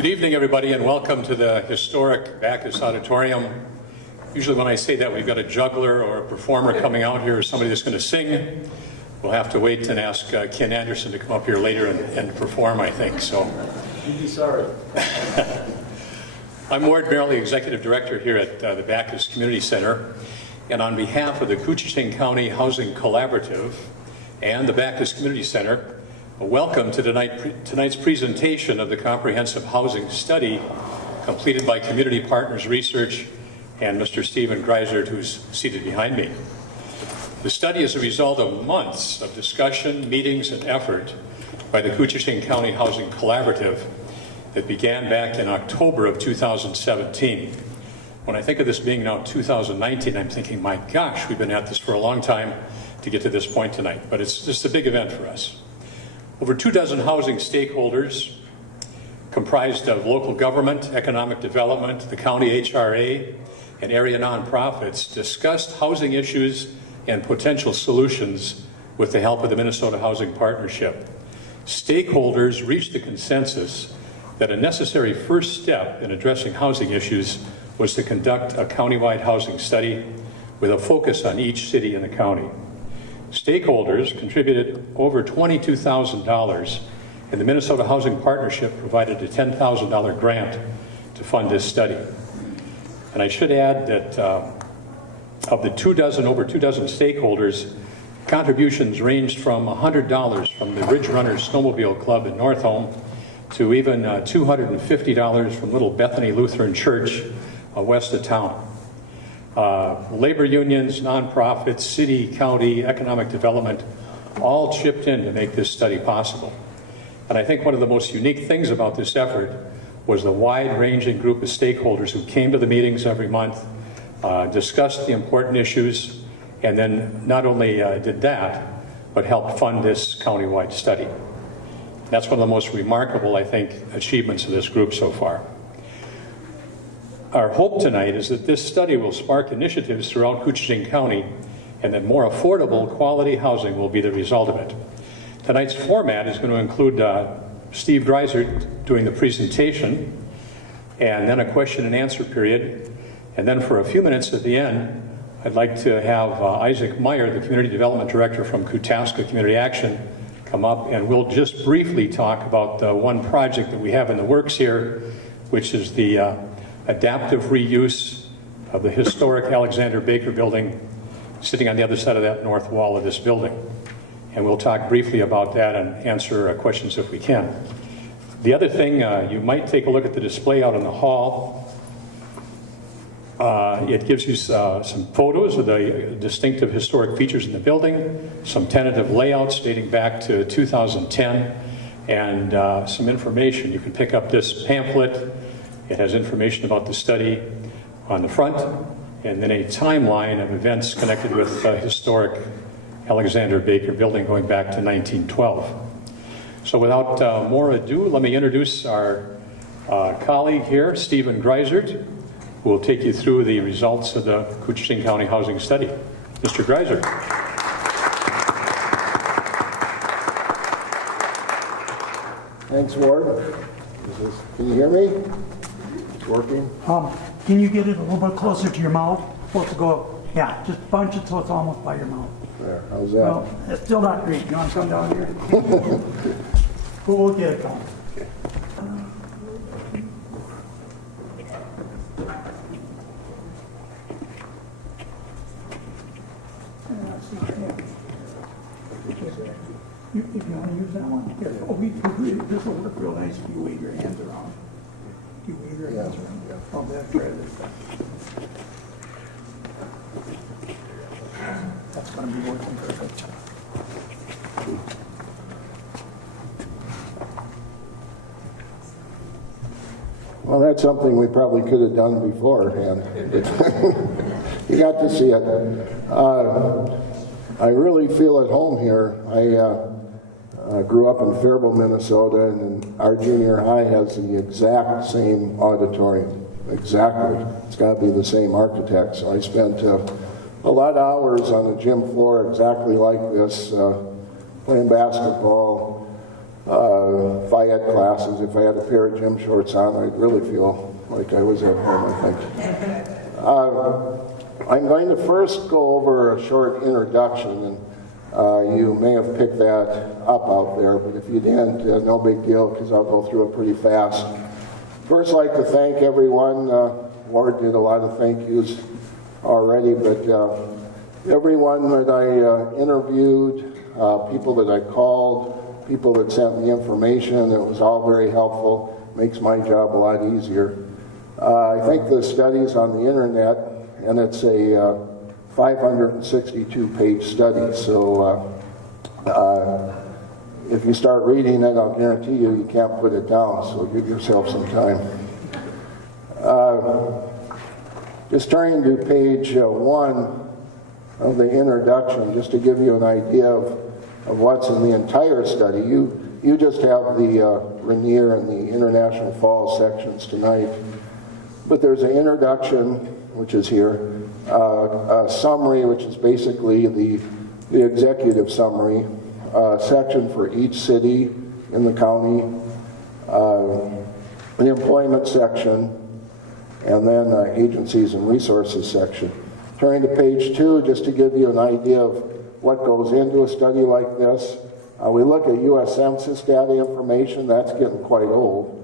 Good evening, everybody, and welcome to the historic Backus Auditorium. Usually when I say that, we've got a juggler or a performer coming out here or somebody that's going to sing. We'll have to wait and ask Ken Anderson to come up here later and perform, I think. So, You'd be sorry. I'm Ward Merrill, Executive Director here at the Backus Community Center. And on behalf of the Koochiching County Housing Collaborative and the Backus Community Center, welcome to tonight's presentation of the Comprehensive Housing Study completed by Community Partners Research and Mr. Stephen Greisert, who's seated behind me. The study is a result of months of discussion, meetings, and effort by the Koochiching County Housing Collaborative that began back in October of 2017. When I think of this being now 2019, I'm thinking, my gosh, we've been at this for a long time to get to this point tonight, but it's just a big event for us. Over 24 housing stakeholders comprised of local government, economic development, the county HRA, and area nonprofits discussed housing issues and potential solutions with the help of the Minnesota Housing Partnership. Stakeholders reached the consensus that a necessary first step in addressing housing issues was to conduct a countywide housing study with a focus on each city in the county. Stakeholders contributed over $22,000, and the Minnesota Housing Partnership provided a $10,000 grant to fund this study. And I should add that of the over 24 stakeholders, contributions ranged from $100 from the Ridge Runners Snowmobile Club in North Home to even $250 from Little Bethany Lutheran Church west of town. Labor unions, nonprofits, city, county, economic development all chipped in to make this study possible. And I think one of the most unique things about this effort was the wide-ranging group of stakeholders who came to the meetings every month, discussed the important issues, and then not only did that, but helped fund this countywide study. That's one of the most remarkable, I think, achievements of this group so far. Our hope tonight is that this study will spark initiatives throughout Koochiching County and that more affordable, quality housing will be the result of it. Tonight's format is going to include Steve Greisert doing the presentation, and then a question and answer period. And then for a few minutes at the end, I'd like to have Isaac Meyer, the Community Development Director from Kootaska Community Action, come up, and we'll just briefly talk about the one project that we have in the works here, which is the adaptive reuse of the historic Alexander Baker building sitting on the other side of that north wall of this building. And we'll talk briefly about that and answer questions if we can. The other thing, you might take a look at the display out in the hall. It gives you some photos of the distinctive historic features in the building, some tentative layouts dating back to 2010, and some information. You can pick up this pamphlet. It has information about the study on the front, and then a timeline of events connected with historic Alexander Baker building going back to 1912. So without more ado, let me introduce our colleague here, Stephen Greisert, who will take you through the results of the Koochiching County Housing Study. Mr. Greisert. Thanks, Ward. Can you hear me? It's working. Can you get it a little bit closer to your mouth? Supposed to go, yeah, just bunch it so it's almost by your mouth. There, how's that? Well, it's still not great. You want to come down here? But we'll get it going. If you want to use that one, here. Oh, this will work real nice if you wave your hands around. If you wave your hands around. Oh, that's right. That's going to be working perfect. Well, that's something we probably could have done beforehand. You got to see it. I really feel at home here. I grew up in Faribault, Minnesota, and our junior high has the exact same auditorium. Exactly. It's got to be the same architect. So I spent a lot of hours on the gym floor exactly like this, playing basketball, Fayette classes. If I had a pair of gym shorts on, I'd really feel like I was at home, I think. I'm going to first go over a short introduction, and you may have picked that up out there, but if you didn't, no big deal, because I'll go through it pretty fast. First, I'd like to thank everyone. Ward did a lot of thank yous already, but everyone that I interviewed, people that I called, people that sent me information, it was all very helpful. Makes my job a lot easier. I think the study's on the internet, and it's a 562-page study, so if you start reading it, I'll guarantee you can't put it down, so give yourself some time. Just turning to page 1 of the introduction, just to give you an idea of what's in the entire study. You just have the Rainier and the International Falls sections tonight, but there's an introduction, which is here, a summary, which is basically the executive summary, section for each city in the county, the employment section, and then agencies and resources section. Turning to page 2, just to give you an idea of what goes into a study like this. We look at U.S. Census data information. That's getting quite old.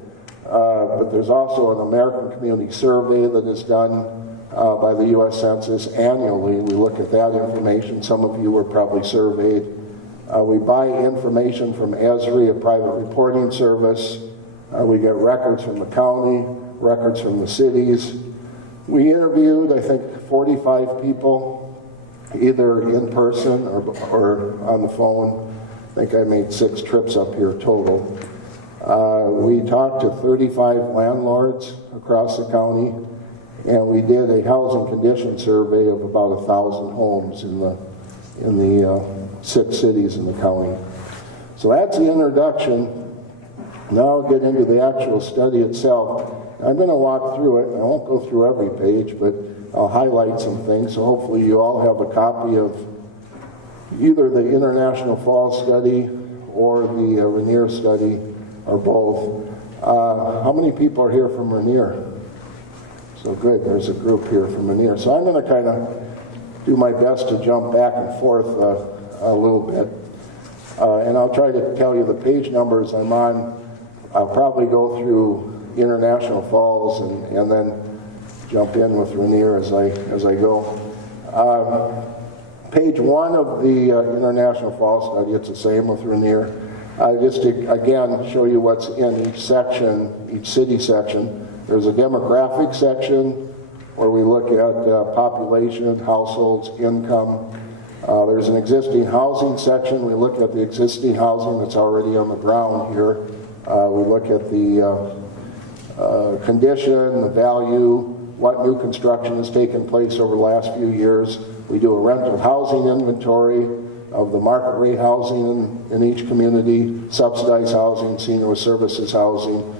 But there's also an American Community Survey that is done by the U.S. Census annually. We look at that information. Some of you were probably surveyed. We buy information from ESRI, a private reporting service. We get records from the county, records from the cities. We interviewed, I think, 45 people, either in person or on the phone. I think I made 6 trips up here total. We talked to 35 landlords across the county, and we did a housing condition survey of about 1,000 homes in the 6 cities in the county. So that's the introduction. Now I'll get into the actual study itself. I'm going to walk through it. I won't go through every page, but I'll highlight some things. So hopefully you all have a copy of either the International Falls study or the Rainier study, or both. How many people are here from Rainier? So good, there's a group here from Rainier. So I'm going to kind of do my best to jump back and forth a little bit. And I'll try to tell you the page numbers I'm on. I'll probably go through International Falls and then jump in with Rainier as I go. Page 1 of the International Falls study, it's the same with Rainier. Just to, again, show you what's in each section, each city section. There's a demographic section where we look at population, households, income. There's an existing housing section. We look at the existing housing that's already on the ground here. We look at the condition, the value, what new construction has taken place over the last few years. We do a rental housing inventory of the market rate housing in each community, subsidized housing, senior services housing,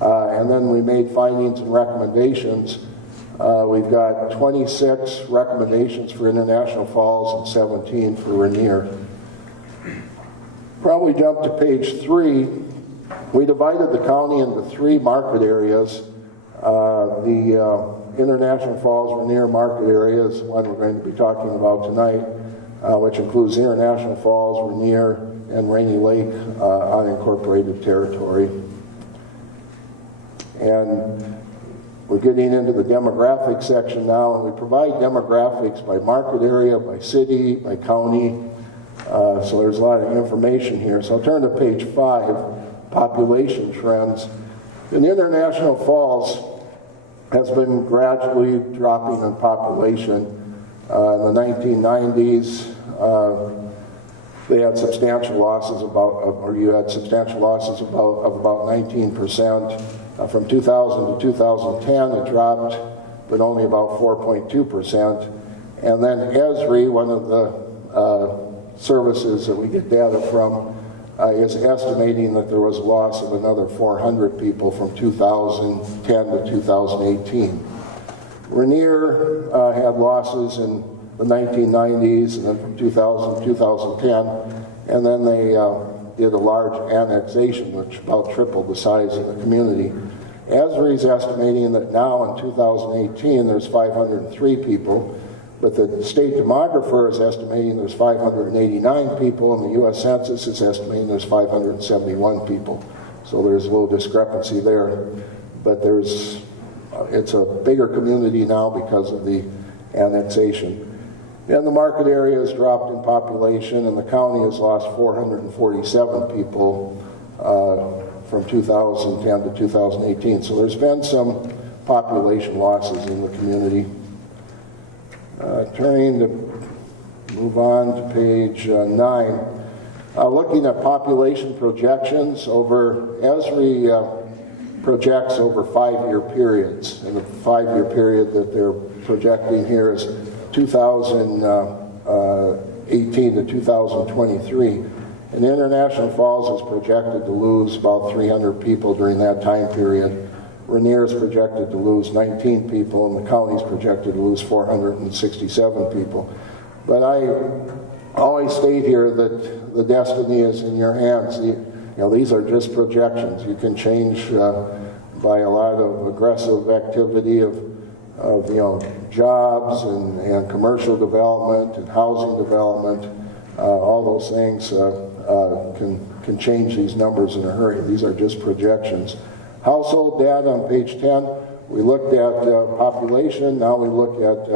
and then we made findings and recommendations. We've got 26 recommendations for International Falls and 17 for Rainier. Probably jump to page 3. We divided the county into 3 market areas. The International Falls Rainier market area is one we're going to be talking about tonight, which includes International Falls, Rainier, and Rainy Lake unincorporated territory. And we're getting into the demographic section now, and we provide demographics by market area, by city, by county. So there's a lot of information here. So I'll turn to page 5, population trends. In International Falls has been gradually dropping in population. In the 1990s, they had substantial losses of about 19%. From 2000 to 2010, it dropped, but only about 4.2%. And then ESRI, one of the services that we get data from, is estimating that there was a loss of another 400 people from 2010 to 2018. Rainier had losses in the 1990s, and then from 2000 to 2010, and then they did a large annexation, which about tripled the size of the community. Esri is estimating that now in 2018 there's 503 people, but the state demographer is estimating there's 589 people, and the U.S. Census is estimating there's 571 people. So there's a little discrepancy there, but it's a bigger community now because of the annexation. And the market area has dropped in population, and the county has lost 447 people from 2010 to 2018. So there's been some population losses in the community. Move on to page 9. Looking at population projections Esri projects over 5-year periods, and the 5-year period that they're projecting here is 2018 to 2023. And International Falls is projected to lose about 300 people during that time period. Rainier is projected to lose 19 people, and the county is projected to lose 467 people. But I always state here that the destiny is in your hands. These are just projections. You can change by a lot of aggressive activity of jobs and commercial development and housing development. All those things can change these numbers in a hurry. These are just projections. Household data on page 10. We looked at population. Now we look at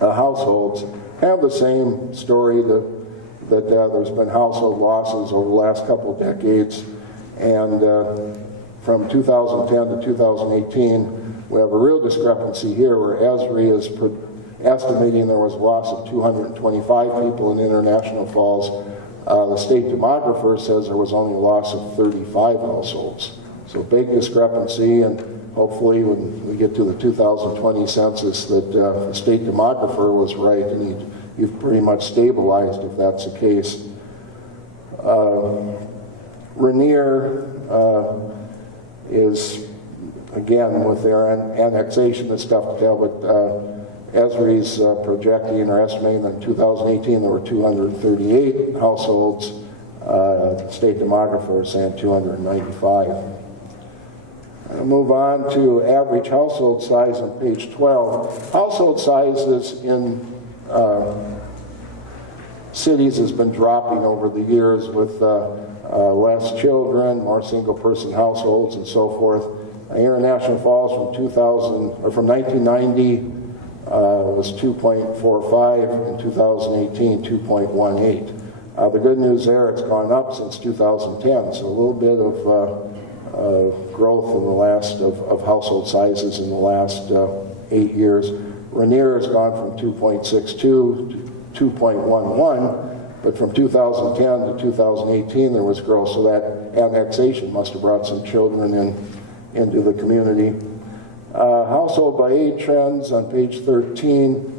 households. Have the same story that there's been household losses over the last couple of decades, and from 2010 to 2018 we have a real discrepancy here where Esri is estimating there was a loss of 225 people in International Falls. The state demographer says there was only a loss of 35 households. So big discrepancy, and hopefully when we get to the 2020 census that the state demographer was right and you've pretty much stabilized if that's the case. Rainier is, again, with their annexation and stuff to tell, but Esri's projecting or estimating that in 2018 there were 238 households. The state demographer is saying 295. I'll move on to average household size on page 12. Household sizes in cities has been dropping over the years with less children, more single-person households, and so forth. International Falls from 1990 was 2.45, in 2018 2.18. The good news there, it's gone up since 2010, so a little bit of growth in the last of household sizes in the last 8 years. Rainier has gone from 2.62 to 2.11, but from 2010 to 2018 there was growth, so that annexation must have brought some children into the community. Household by age trends on page 13.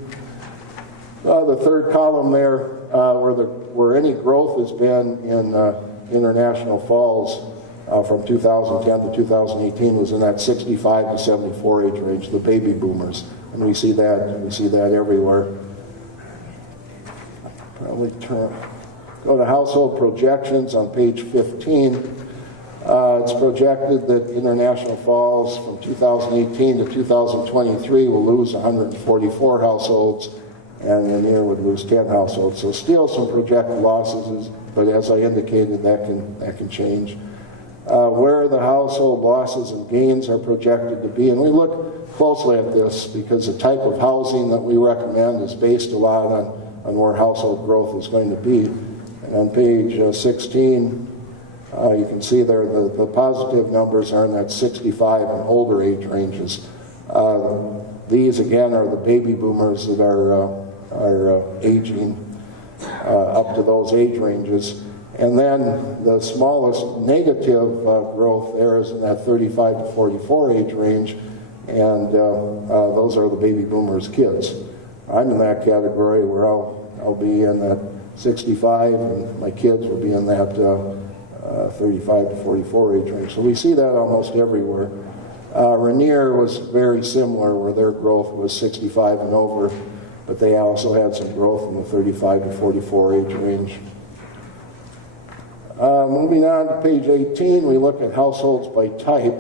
The third column there, where any growth has been in International Falls from 2010 to 2018 was in that 65 to 74 age range, the baby boomers, and we see that everywhere. Go to household projections on page 15. It's projected that International Falls from 2018 to 2023 will lose 144 households, and Rainier would lose 10 households. So still some projected losses, but as I indicated, that can change. Where the household losses and gains are projected to be, and we look closely at this because the type of housing that we recommend is based a lot on where household growth is going to be. And on page 16, you can see there the positive numbers are in that 65 and older age ranges. These again are the baby boomers that are aging up to those age ranges. And then the smallest negative growth there is in that 35 to 44 age range, and those are the baby boomers' kids. I'm in that category where I'll be in that 65, and my kids will be in that 35 to 44 age range. So we see that almost everywhere. Rainier was very similar, where their growth was 65 and over, but they also had some growth in the 35 to 44 age range. Moving on to page 18, we look at households by type.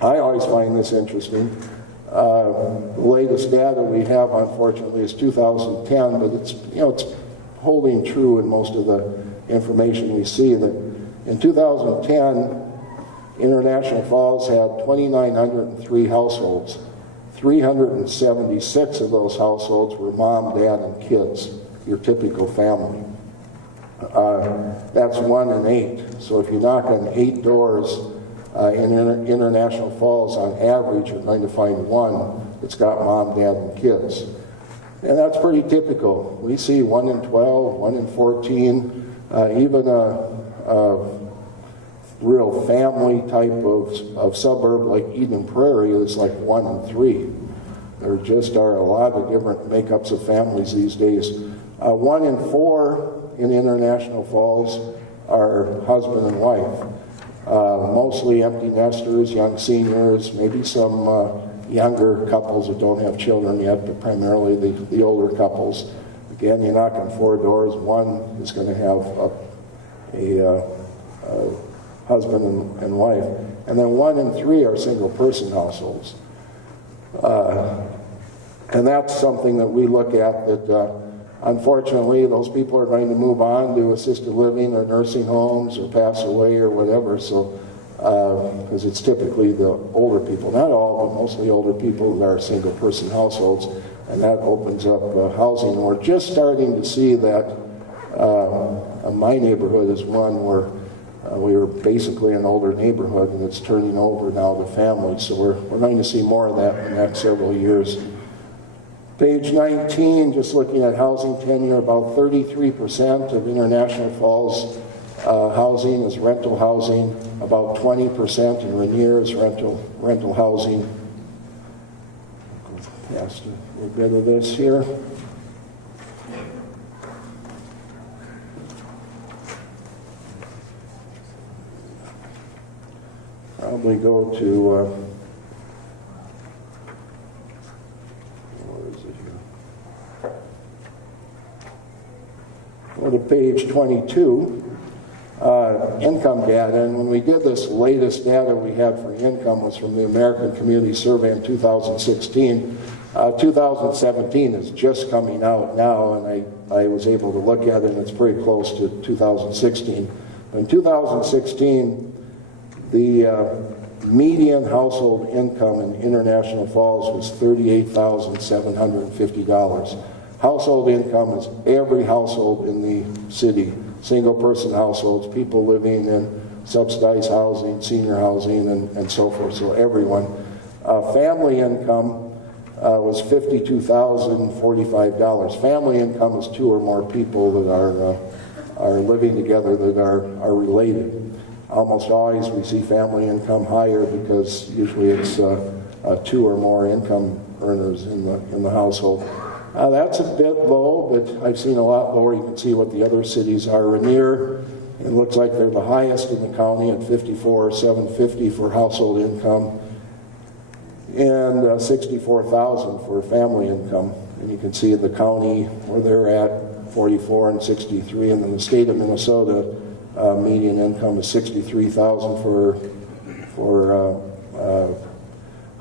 I always find this interesting. The latest data we have, unfortunately, is 2010, but it's holding true in most of the information we see. That in 2010, International Falls had 2,903 households. 376 of those households were mom, dad, and kids, your typical family. That's 1 in 8. So if you knock on 8 doors in International Falls, on average, you're going to find one that's got mom, dad, and kids. And that's pretty typical. We see 1 in 12, 1 in 14, even a real family type of suburb like Eden Prairie is like 1 in 3. There just are a lot of different makeups of families these days. 1 in 4 in International Falls are husband and wife. Mostly empty nesters, young seniors, maybe some younger couples that don't have children yet, but primarily the older couples. Again, you knock on 4 doors, one is going to have a husband and wife. And then 1 in 3 are single-person households. And that's something that we look at that, unfortunately, those people are going to move on to assisted living or nursing homes or pass away or whatever. So, because it's typically the older people, not all, but mostly older people that are single-person households, and that opens up housing. We're just starting to see that. My neighborhood is one where we were basically an older neighborhood, and it's turning over now to families. So we're going to see more of that in the next several years. Page 19, just looking at housing tenure, about 33% of International Falls housing is rental housing, about 20% in Rainier is rental housing. Go past a little bit of this here. Probably go to where is it here? Go to page 22, income data. And when we did this, latest data we had for income was from the American Community Survey in 2016. 2017 is just coming out now, and I was able to look at it, and it's pretty close to 2016. In 2016, the median household income in International Falls was $38,750. Household income is every household in the city, single-person households, people living in subsidized housing, senior housing, and so forth, so everyone. Family income was $52,045. Family income is 2 or more people that are living together that are related. Almost always we see family income higher because usually it's 2 or more income earners in the household. That's a bit low, but I've seen a lot lower. You can see what the other cities are. Rainier, it looks like they're the highest in the county at $54,750 for household income, and $64,000 for family income. And you can see in the county where they're at, 44 and 63, and then the state of Minnesota, median income is $63,000 for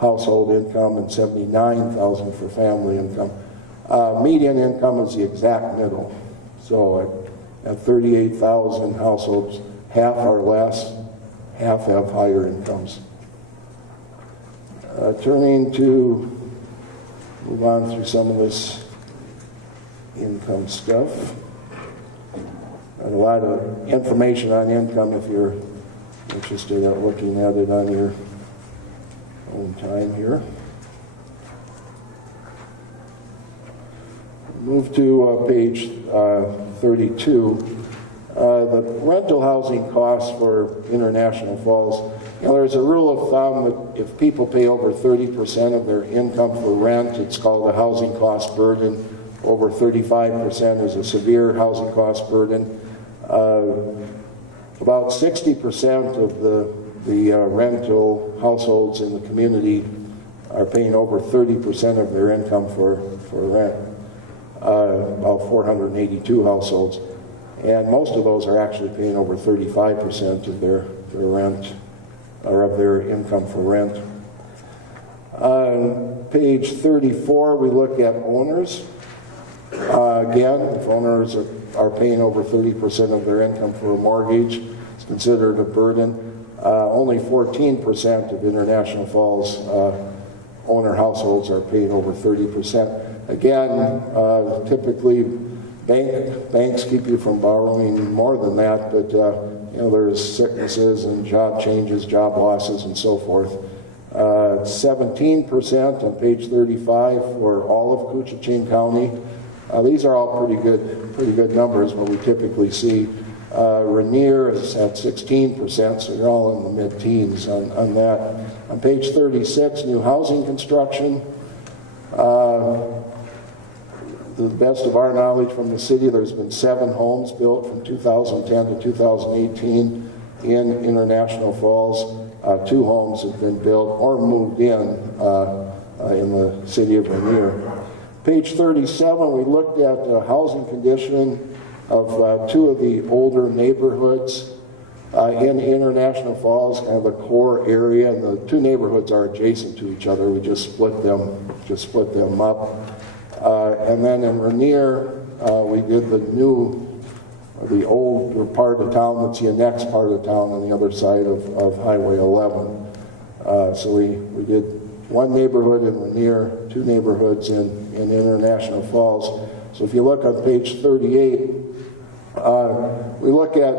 household income and $79,000 for family income. Median income is the exact middle. So at 38,000 households, half are less, half have higher incomes. Turning to move on through some of this income stuff. A lot of information on income if you're interested in looking at it on your own time here. Move to page 32. The rental housing costs for International Falls. There's a rule of thumb that if people pay over 30% of their income for rent, it's called a housing cost burden. Over 35% is a severe housing cost burden. About 60% of the rental households in the community are paying over 30% of their income for rent. About 482 households. and most of those are actually paying over 35% of their rent, or of their income for rent. On page 34, we look at owners. Again, if owners are paying over 30% of their income for a mortgage, it's considered a burden. Only 14% of International Falls owner households are paying over 30%. Again, typically banks keep you from borrowing more than that, but there's sicknesses and job changes, job losses, and so forth. 17% on page 35 for all of Koochiching County. These are all pretty good numbers, what we typically see. Rainier is at 16%, so you're all in the mid-teens on that. On page 36, new housing construction. To the best of our knowledge from the city, there's been 7 homes built from 2010 to 2018 in International Falls. 2 homes have been built or moved in the city of Rainier. Page 37, we looked at the housing condition of 2 of the older neighborhoods in International Falls, kind of the core area, and the 2 neighborhoods are adjacent to each other. We just split them up. And then in Rainier, we did the older part of town that's the next part of town on the other side of Highway 11. So we did 1 neighborhood in Rainier, 2 neighborhoods in International Falls. So if you look on page 38, we look at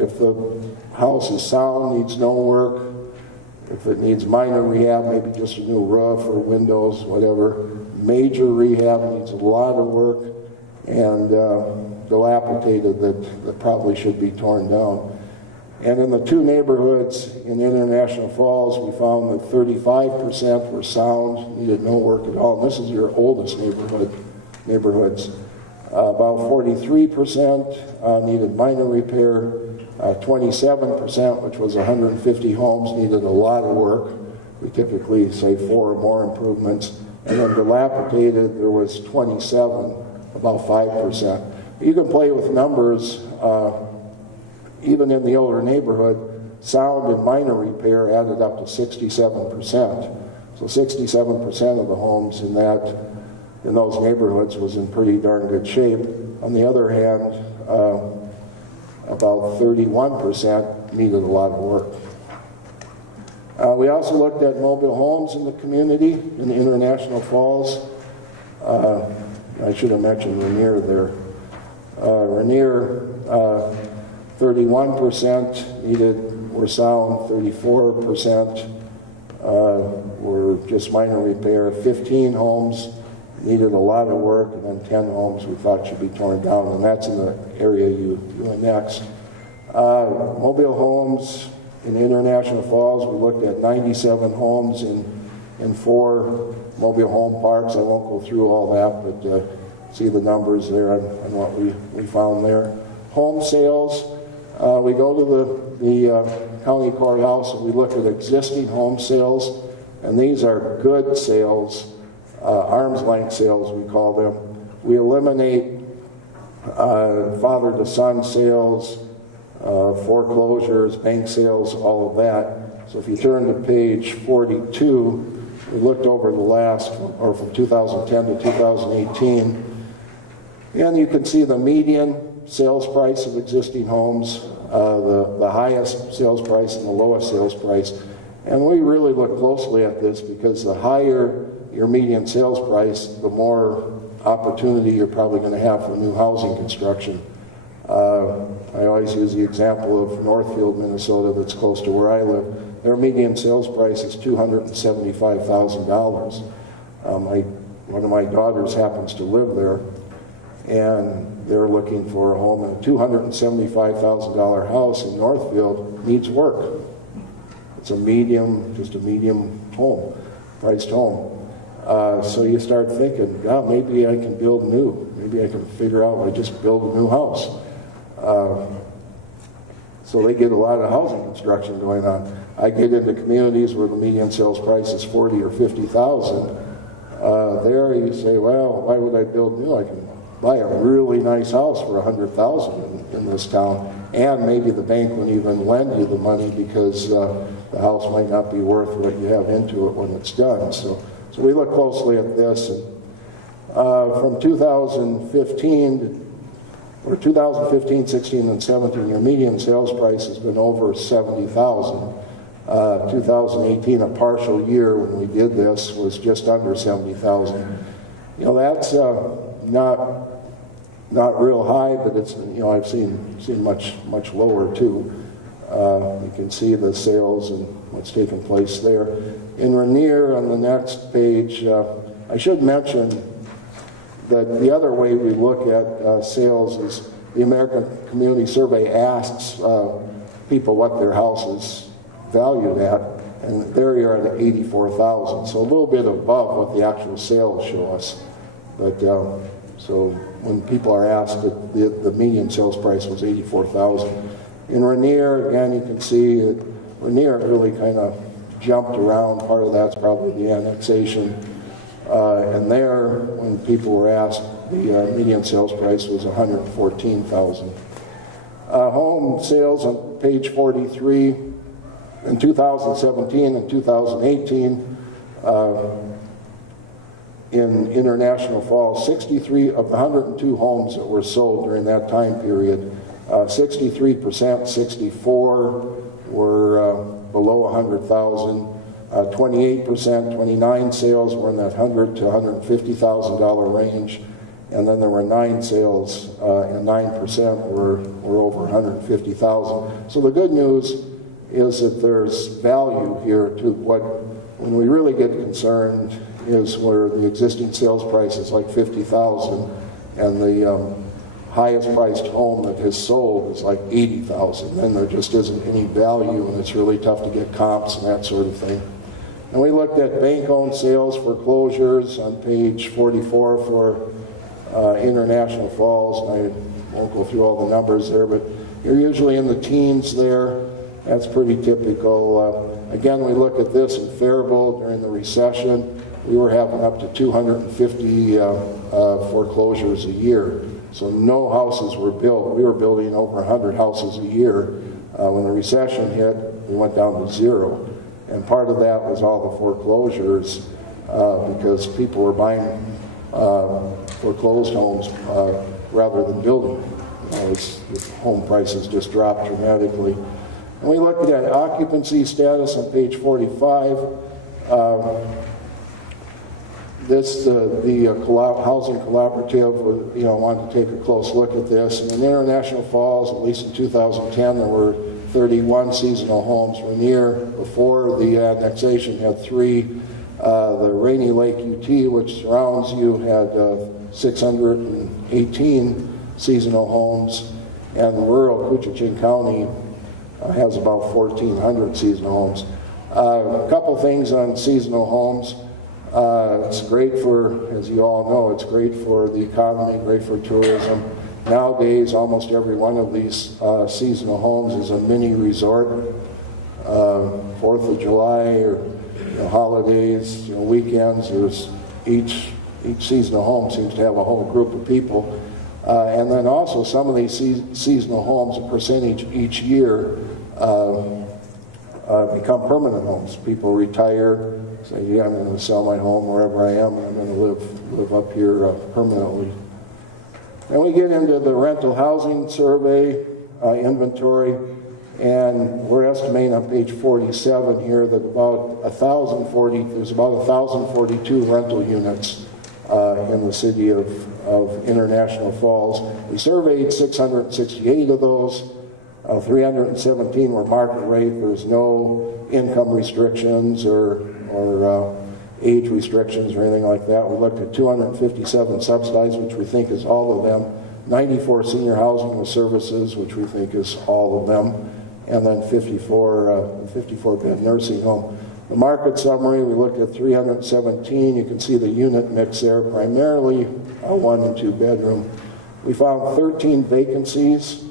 if the house is sound, needs no work, if it needs minor rehab, maybe just a new roof or windows, whatever. Major rehab needs a lot of work, and dilapidated that probably should be torn down. And in the 2 neighborhoods in International Falls, we found that 35% were sound, needed no work at all. And this is your oldest neighborhoods. About 43% needed minor repair. 27%, which was 150 homes, needed a lot of work. We typically say 4 or more improvements. And then dilapidated, there was 27, about 5%. You can play with numbers. Even in the older neighborhood, sound and minor repair added up to 67%. So 67% of the homes in those neighborhoods was in pretty darn good shape. On the other hand, about 31% needed a lot of work. We also looked at mobile homes in the community in International Falls. I should have mentioned Rainier there. Rainier, 31% were sound, 34% were just minor repair. 15 homes needed a lot of work, and then 10 homes we thought should be torn down, and that's in the area you annexed. Mobile homes in International Falls, we looked at 97 homes in 4 mobile home parks. I won't go through all that, but see the numbers there on what we found there. Home sales, we go to the county courthouse and we look at existing home sales, and these are good sales, arm's length sales we call them. We eliminate father to son sales, foreclosures, bank sales, all of that. So if you turn to page 42, we looked over from 2010 to 2018, and you can see the median sales price of existing homes, the highest sales price and the lowest sales price. And we really look closely at this because the higher your median sales price, the more opportunity you're probably going to have for new housing construction. I always use the example of Northfield, Minnesota, that's close to where I live. Their median sales price is $275,000. One of my daughters happens to live there, and they're looking for a home, and a $275,000 house in Northfield needs work. It's just a medium home, priced home. So you start thinking, God, maybe I can build new. Maybe I can figure out, I just build a new house. So they get a lot of housing construction going on. I get into communities where the median sales price is $40,000 or $50,000. There you say, well, why would I build new? I can buy a really nice house for $100,000 in this town, and maybe the bank wouldn't even lend you the money because the house might not be worth what you have into it when it's done. So we look closely at this. And, from 2015, 16, and 17, your median sales price has been over $70,000. 2018, a partial year when we did this, was just under $70,000. That's not real high, but it's, I've seen much lower too. You can see the sales and what's taking place there. In Rainier, on the next page, I should mention that the other way we look at sales is the American Community Survey asks people what their house is valued at, and there you are at $84,000, so a little bit above what the actual sales show us. But so when people are asked, the median sales price was $84,000. In Rainier, again, you can see that Rainier really kind of jumped around. Part of that's probably the annexation. And there, when people were asked, the median sales price was $114,000. Home sales on page 43 in 2017 and 2018 in International Falls, 63 of the 102 homes that were sold during that time period, 63%, 64 were below 100,000. 28%, 29 sales were in that $100,000 to $150,000 range, and then there were 9 sales, and 9% were over $150,000. So the good news is that there's value here to what, when we really get concerned, is where the existing sales price is like $50,000, and the highest priced home that has sold is like $80,000. Then there just isn't any value, and it's really tough to get comps and that sort of thing. And we looked at bank-owned sales foreclosures on page 44 for International Falls. I won't go through all the numbers there, but you're usually in the teens there. That's pretty typical. Again, we look at this in Faribault during the recession. We were having up to 250 foreclosures a year. So no houses were built. We were building over 100 houses a year. When the recession hit, we went down to 0. And part of that was all the foreclosures because people were buying foreclosed homes rather than building. The home prices just dropped dramatically. And we looked at occupancy status on page 45. The Housing Collaborative, wanted to take a close look at this. And in International Falls, at least in 2010, there were 31 seasonal homes. Rainier, before the annexation, had 3. The Rainy Lake UT, which surrounds you, had 618 seasonal homes. And rural Koochiching County has about 1,400 seasonal homes. A couple things on seasonal homes. It's great for, as you all know, it's great for the economy, great for tourism. Nowadays, almost every one of these seasonal homes is a mini resort. 4th of July or holidays, weekends, there's each seasonal home seems to have a whole group of people. And then also some of these seasonal homes, a percentage each year, become permanent homes. People retire, say, yeah, I'm going to sell my home wherever I am, and I'm going to live up here permanently. And we get into the rental housing survey inventory, and we're estimating on page 47 here that there's about 1,042 rental units in the city of International Falls. We surveyed 668 of those. 317 were market rate. There's no income restrictions or age restrictions or anything like that. We looked at 257 subsidized, which we think is all of them. 94 senior housing with services, which we think is all of them. And then 54 bed nursing home. The market summary, we looked at 317. You can see the unit mix there, primarily a 1 and 2 bedroom. We found 13 vacancies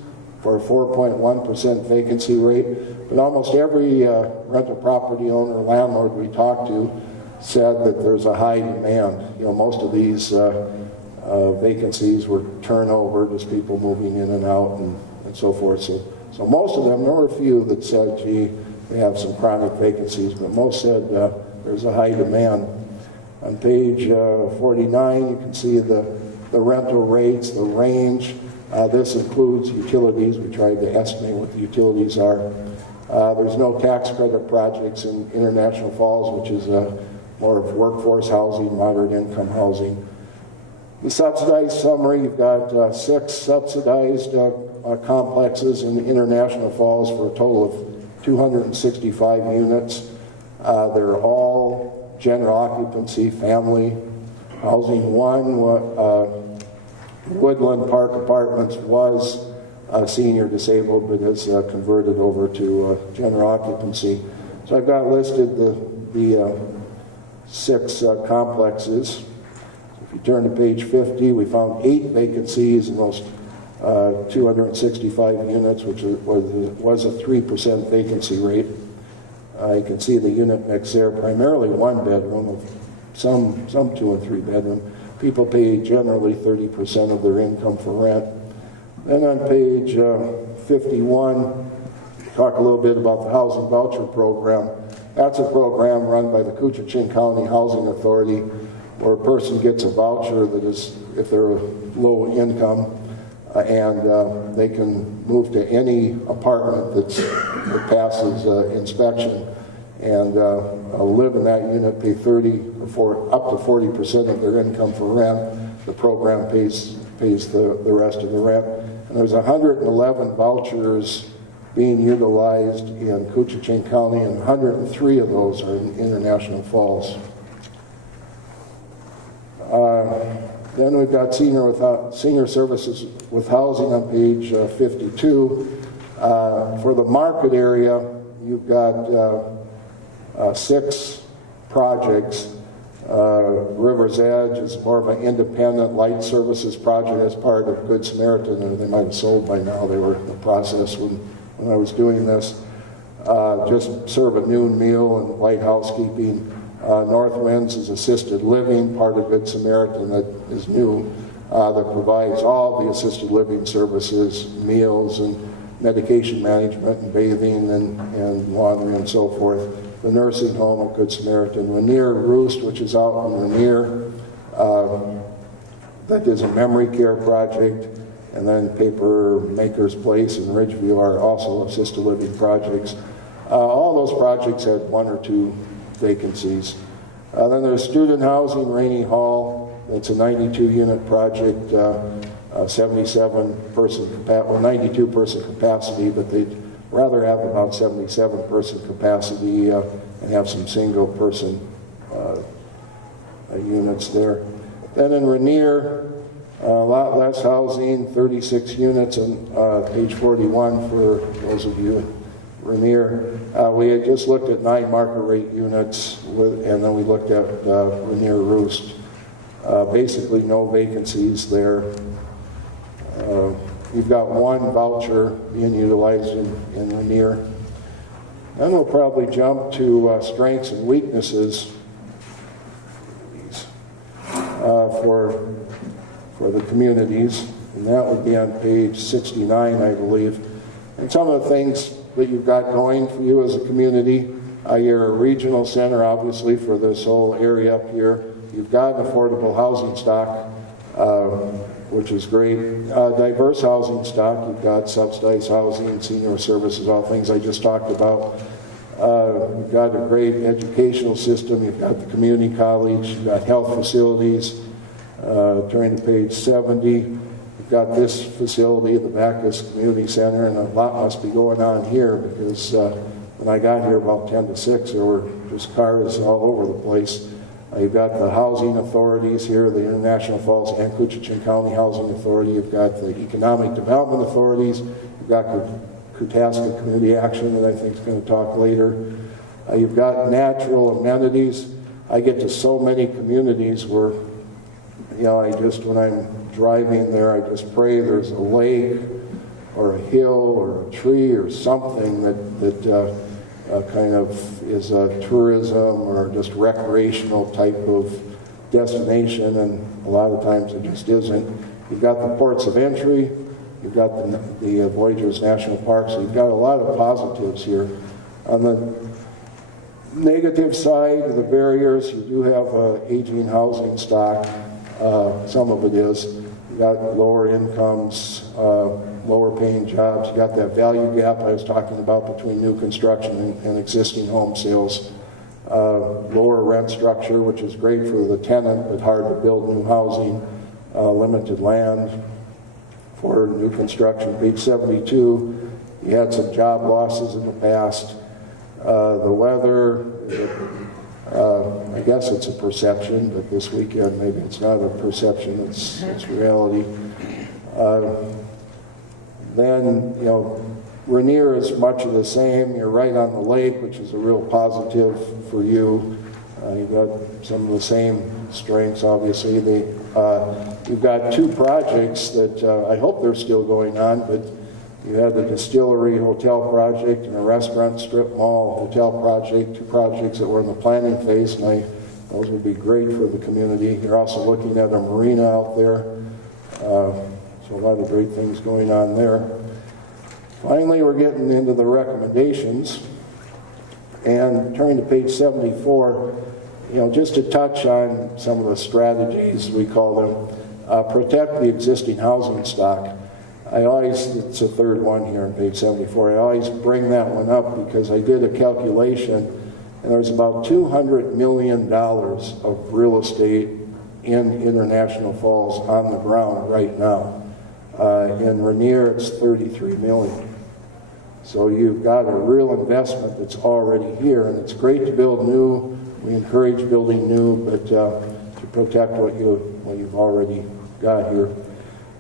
for a 4.1% vacancy rate, but almost every rental property owner, landlord we talked to said that there's a high demand. Most of these Vacancies were turnover, just people moving in and out and so forth. So most of them, there were a few that said, gee, we have some chronic vacancies, but most said there's a high demand. On page 49, you can see the rental rates, the range. This includes utilities. We tried to estimate what the utilities are. There's no tax credit projects in International Falls, which is more of workforce housing, moderate income housing. The subsidized summary, you've got 6 subsidized complexes in International Falls for a total of 265 units. They're all general occupancy, family housing. One, Woodland Park Apartments, was senior disabled, but is converted over to general occupancy. So I've got listed the 6 complexes. If you turn to page 50, we found 8 vacancies in those 265 units, which was a 3% vacancy rate. You can see the unit mix there, primarily 1 bedroom, with some 2 and 3 bedroom. People pay generally 30% of their income for rent. Then on page 51, talk a little bit about the housing voucher program. That's a program run by the Koochiching County Housing Authority, where a person gets a voucher that is, if they're low income, and they can move to any apartment that passes inspection and live in that unit, pay 30 or up to 40% of their income for rent. The program pays the rest of the rent. And there's 111 vouchers being utilized in Koochiching County, and 103 of those are in International Falls. Then we've got senior services with housing on page 52. For the market area, you've got 6 projects. River's Edge is more of an independent light services project as part of Good Samaritan, or they might have sold by now. They were in the process when I was doing this. Just serve a noon meal and light housekeeping. North Winds is assisted living, part of Good Samaritan that is new, that provides all the assisted living services, meals and medication management and bathing and laundry and so forth. The nursing home at Good Samaritan. Rainier Roost, which is out in Rainier, that is a memory care project. And then Paper Maker's Place and Ridgeview are also assisted living projects. All those projects had 1 or 2 vacancies. Then there's student housing, Rainy Hall. It's a 92-unit project, 92 person capacity, but they'd rather have about 77 person capacity and have some single person units there. Then in Rainier, a lot less housing, 36 units on page 41 for those of you in Rainier. We had just looked at 9 market rate units, and then we looked at Rainier Roost. Basically no vacancies there. We've got 1 voucher being utilized in Rainier. Then we'll probably jump to strengths and weaknesses for the communities, and that would be on page 69, I believe. And some of the things that you've got going for you as a community, you're a regional center, obviously, for this whole area up here. You've got an affordable housing stock, which is great. Diverse housing stock, you've got subsidized housing, senior services, all things I just talked about. You've got a great educational system, you've got the community college, you've got health facilities. Turning to page 70, you've got this facility, the Bacchus Community Center, and a lot must be going on here because when I got here about 10 to 6, there were just cars all over the place. You've got the housing authorities here, the International Falls and Koochiching County Housing Authority. You've got the economic development authorities. You've got Kootaska Community Action that I think is going to talk later. You've got natural amenities. I get to so many communities where, you know, when I'm driving there, I just pray there's a lake or a hill or a tree or something that kind of is a tourism or just recreational type of destination, and a lot of times it just isn't. You've got the ports of entry, you've got the Voyageurs National Park, so you've got a lot of positives here. On the negative side, the barriers, you do have aging housing stock. Some of it is. You've got lower incomes, lower paying jobs. You've got that value gap I was talking about between new construction and existing home sales. Lower rent structure, which is great for the tenant, but hard to build new housing. Limited land for new construction. Page 72, you had some job losses in the past. The weather, I guess it's a perception, but this weekend maybe it's not a perception, it's reality. Then, you know, Rainier is much of the same. You're right on the lake, which is a real positive for you. You've got some of the same strengths, obviously. You've got two projects that I hope they're still going on, but you had the distillery hotel project and a restaurant strip mall hotel project, two projects that were in the planning phase, and those would be great for the community. You're also looking at a marina out there, so a lot of great things going on there. Finally, we're getting into the recommendations, and turning to page 74, you know, just to touch on some of the strategies, we call them, protect the existing housing stock. It's the third one here on page 74. I always bring that one up because I did a calculation, and there's about $200 million of real estate in International Falls on the ground right now. In Rainier, it's $33 million. So you've got a real investment that's already here, and it's great to build new. We encourage building new, but to protect what you've already got here.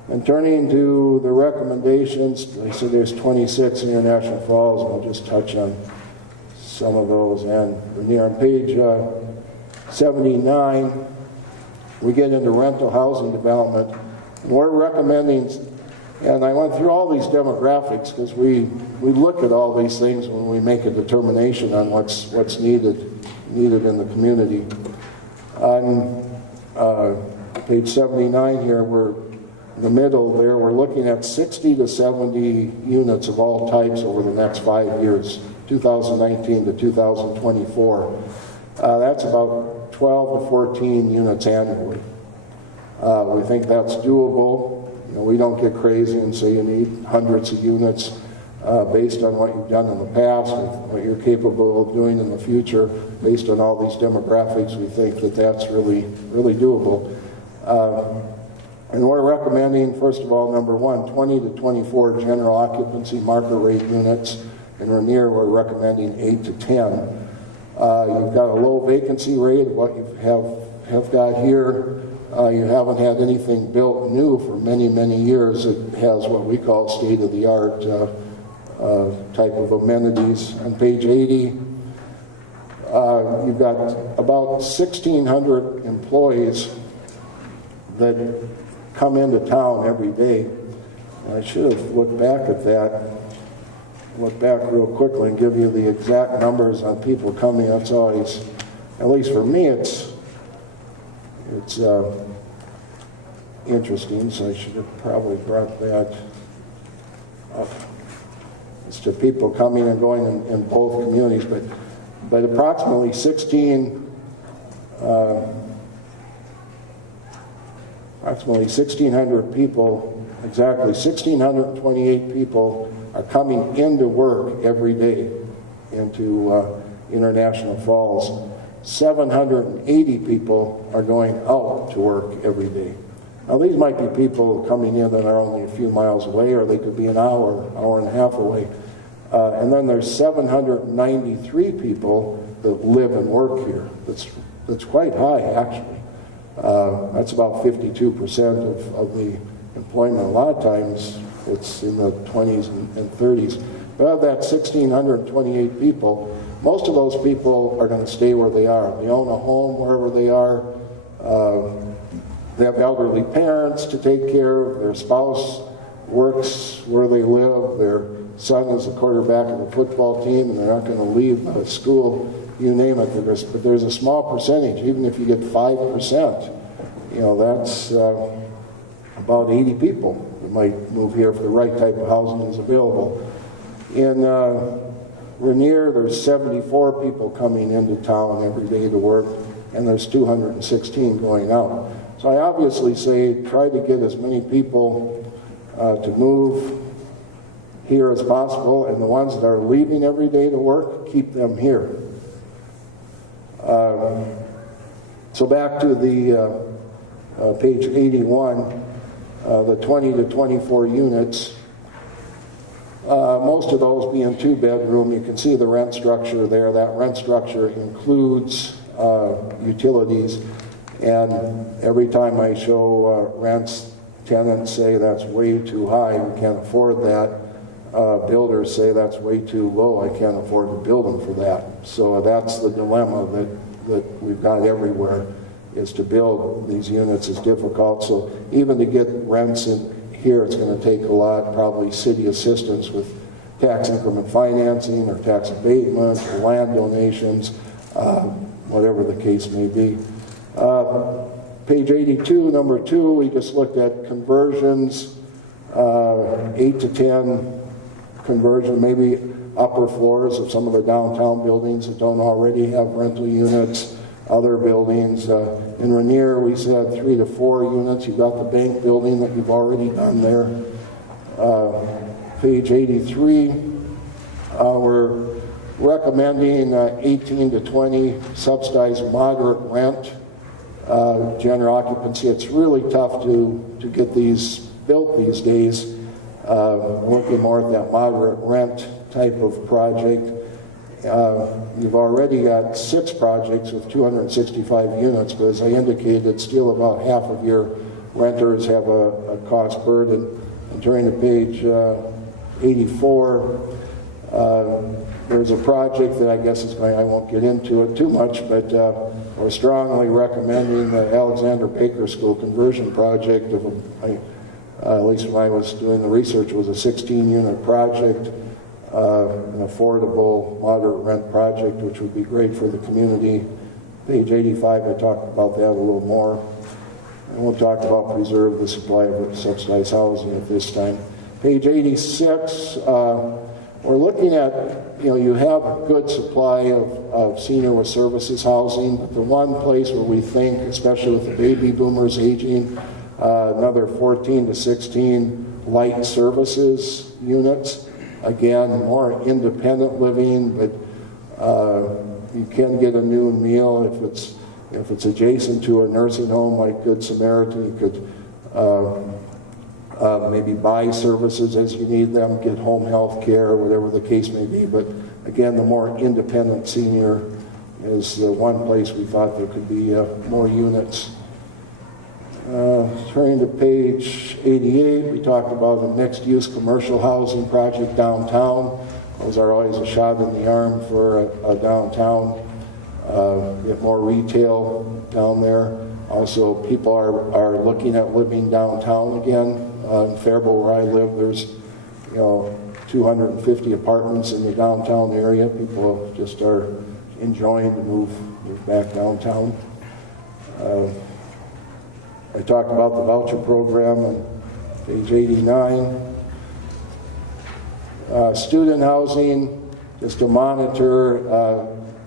And turning to the recommendations, I said there's 26 in International Falls, and I'll just touch on some of those. And Rainier, on page 79, we get into rental housing development. And we're recommending, and I went through all these demographics because we look at all these things when we make a determination on what's needed in the community. On page 79 here, we're in the middle there, we're looking at 60 to 70 units of all types over the next 5 years, 2019 to 2024. That's about 12 to 14 units annually. We think that's doable. You know, we don't get crazy and say you need hundreds of units based on what you've done in the past and what you're capable of doing in the future. Based on all these demographics, we think that that's really doable. And we're recommending, first of all, number one, 20 to 24 general occupancy market rate units. In Rainier, we're recommending 8 to 10. You've got a low vacancy rate, what you have got here. You haven't had anything built new for many, many years. It has what we call state-of-the-art type of amenities. On page 80, you've got about 1,600 employees that come into town every day. And I should have looked back at that, look back real quickly and give you the exact numbers on people coming. That's always, at least for me, it's interesting, so I should have probably brought that up. It's to people coming and going in both communities, but approximately 1,600 people, exactly 1,628 people are coming into work every day into International Falls. 780 people are going out to work every day. Now these might be people coming in that are only a few miles away, or they could be an hour and a half away. And then there's 793 people that live and work here. That's quite high, actually. That's about 52% of the employment. A lot of times it's in the 20s and 30s. But of that 1,628 people, most of those people are going to stay where they are. They own a home wherever they are. They have elderly parents to take care of. Their spouse works where they live. Their son is a quarterback of the football team, and they're not going to leave school you name it. But there's a small percentage, even if you get 5%, that's about 80 people that might move here if the right type of housing is available. In Rainier, there's 74 people coming into town every day to work, and there's 216 going out. So I obviously say try to get as many people to move here as possible, and the ones that are leaving every day to work, keep them here. So back to the page 81, the 20 to 24 units, most of those being two-bedroom. You can see the rent structure there. That rent structure includes utilities, and every time I show rents, tenants say that's way too high, we can't afford that. Builders say that's way too low, I can't afford to build them for that. So that's the dilemma that we've got everywhere, is to build these units is difficult. So even to get rents in here, it's going to take a lot, probably city assistance with tax increment financing or tax abatement or land donations, whatever the case may be. Page 82, number 2, we just looked at conversions, 8 to 10 conversion, maybe upper floors of some of the downtown buildings that don't already have rental units, other buildings. In Rainier, we said 3 to 4 units. You've got the bank building that you've already done there. Page 83, we're recommending 18 to 20 subsidized moderate rent, general occupancy. It's really tough to get these built these days. Looking more at that moderate rent type of project. You've already got 6 projects with 265 units, but as I indicated, still about half of your renters have a cost burden. And turning to page 84, there's a project that I guess I won't get into it too much, but we're strongly recommending the Alexander Baker School conversion project of at least when I was doing the research, it was a 16-unit project, an affordable, moderate rent project, which would be great for the community. Page 85, I talked about that a little more. And we'll talk about preserve the supply of subsidized housing at this time. Page 86, we're looking at, you have a good supply of senior with services housing, but the one place where we think, especially with the baby boomers aging, another 14 to 16 light services units. Again, more independent living, but you can get a noon meal if it's adjacent to a nursing home like Good Samaritan. You could maybe buy services as you need them, get home health care, whatever the case may be. But again, the more independent senior is the one place we thought there could be more units. Turning to page 88, we talked about a mixed-use commercial housing project downtown. Those are always a shot in the arm for a downtown. Get more retail down there. Also, people are looking at living downtown again. In Faribault, where I live, there's 250 apartments in the downtown area. People just are enjoying to move back downtown. I talked about the voucher program on page 89. Student housing, just to monitor,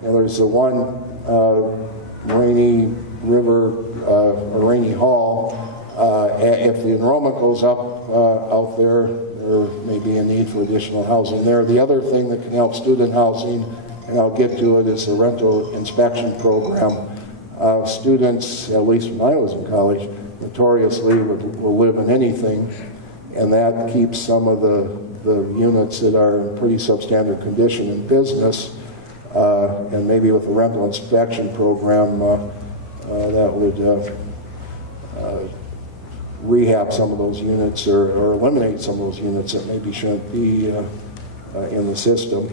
there's the one Rainy River or Rainy Hall. If the enrollment goes up out there may be a need for additional housing there. The other thing that can help student housing, and I'll get to it, is the rental inspection program. Students, at least when I was in college, notoriously will live in anything, and that keeps some of the units that are in pretty substandard condition in business, and maybe with the rental inspection program that would rehab some of those units or eliminate some of those units that maybe shouldn't be in the system.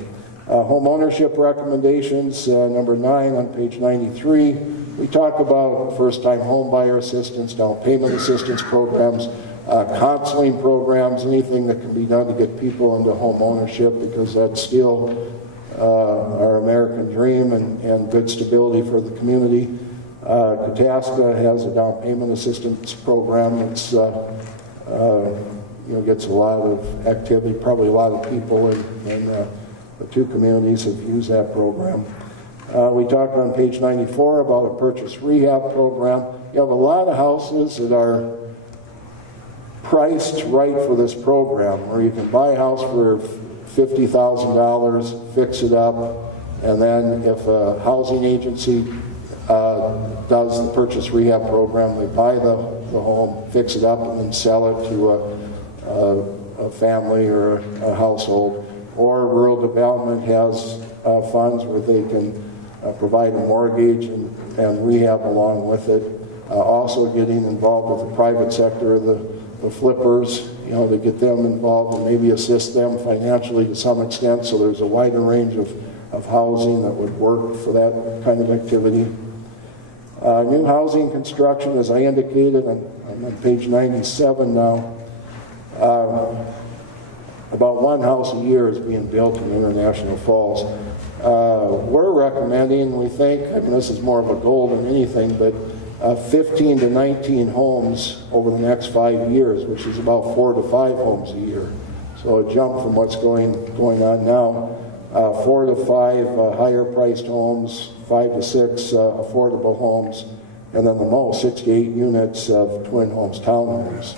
Home ownership recommendations, number 9 on page 93. We talk about first-time home buyer assistance, down payment assistance programs, counseling programs, anything that can be done to get people into home ownership, because that's still our American dream and good stability for the community. Kataska has a down payment assistance program that's gets a lot of activity. Probably a lot of people in the two communities have used that program. We talked on page 94 about a purchase rehab program. You have a lot of houses that are priced right for this program, where you can buy a house for $50,000, fix it up, and then if a housing agency does the purchase rehab program, they buy the home, fix it up, and then sell it to a family or a household. Or rural development has funds where they can provide a mortgage and rehab along with it. Also getting involved with the private sector, the flippers, to get them involved and maybe assist them financially to some extent, so there's a wider range of housing that would work for that kind of activity. New housing construction, as I indicated, I'm on page 97 now. About one house a year is being built in International Falls. We're recommending, we think, this is more of a goal than anything, but 15 to 19 homes over the next 5 years, which is about 4 to 5 homes a year. So a jump from what's going on now. 4 to 5 higher priced homes, 5 to 6 affordable homes, and then the most 6 to 8 units of twin homes, townhomes,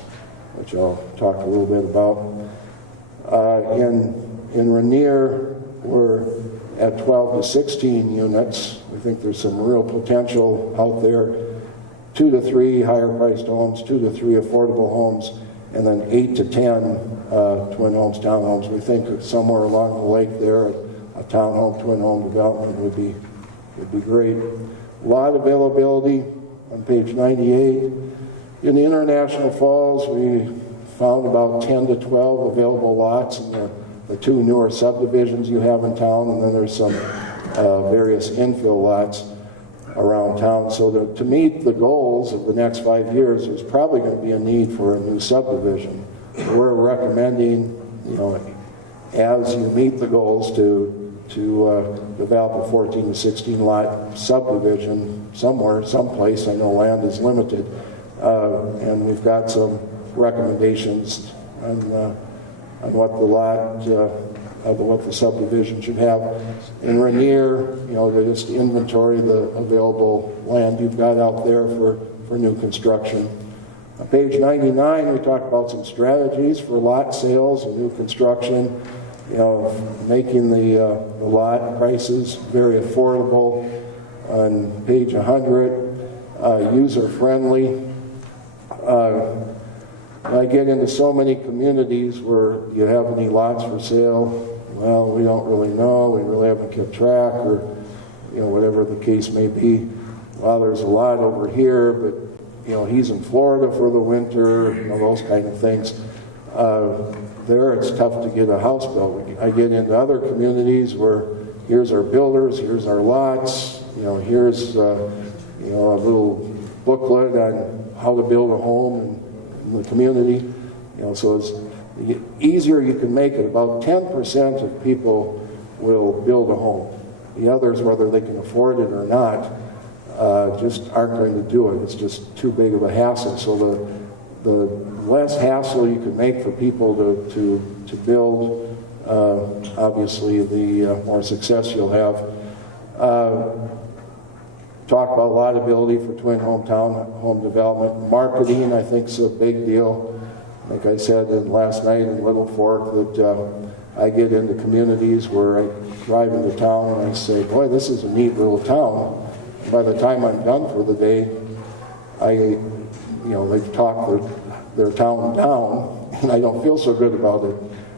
which I'll talk a little bit about. In Rainier, we're at 12 to 16 units. We think there's some real potential out there. 2 to 3 higher priced homes, 2 to 3 affordable homes, and then 8 to 10 twin homes, townhomes. We think somewhere along the lake there, a townhome, twin home development would be great. Lot availability on page 98. In the International Falls, we found about 10 to 12 available lots in the 2 newer subdivisions you have in town, and then there's some various infill lots around town. So to meet the goals of the next 5 years, there's probably going to be a need for a new subdivision. We're recommending, as you meet the goals, to develop a 14 to 16 lot subdivision somewhere, someplace. I know land is limited, and we've got some recommendations on what the lot, what the subdivision should have. In Rainier, they just inventory the available land you've got out there for new construction. On page 99, we talk about some strategies for lot sales and new construction. Making the lot prices very affordable. On page 100, user-friendly. I get into so many communities where you have any lots for sale. Well, we don't really know. We really haven't kept track, or whatever the case may be. Well, there's a lot over here, but he's in Florida for the winter. Those kind of things. There, it's tough to get a house built. I get into other communities where here's our builders, here's our lots. Here's a little booklet on how to build a home in the community. So it's the easier you can make it. About 10% of people will build a home. The others, whether they can afford it or not, just aren't going to do it. It's just too big of a hassle. So the less hassle you can make for people to build, obviously the more success you'll have. Talk about lotability for twin home development. Marketing, I think, is a big deal. Like I said last night in Little Fork, that I get into communities where I drive into town and I say, boy, this is a neat little town. And by the time I'm done for the day, they've talked their town down, and I don't feel so good about it.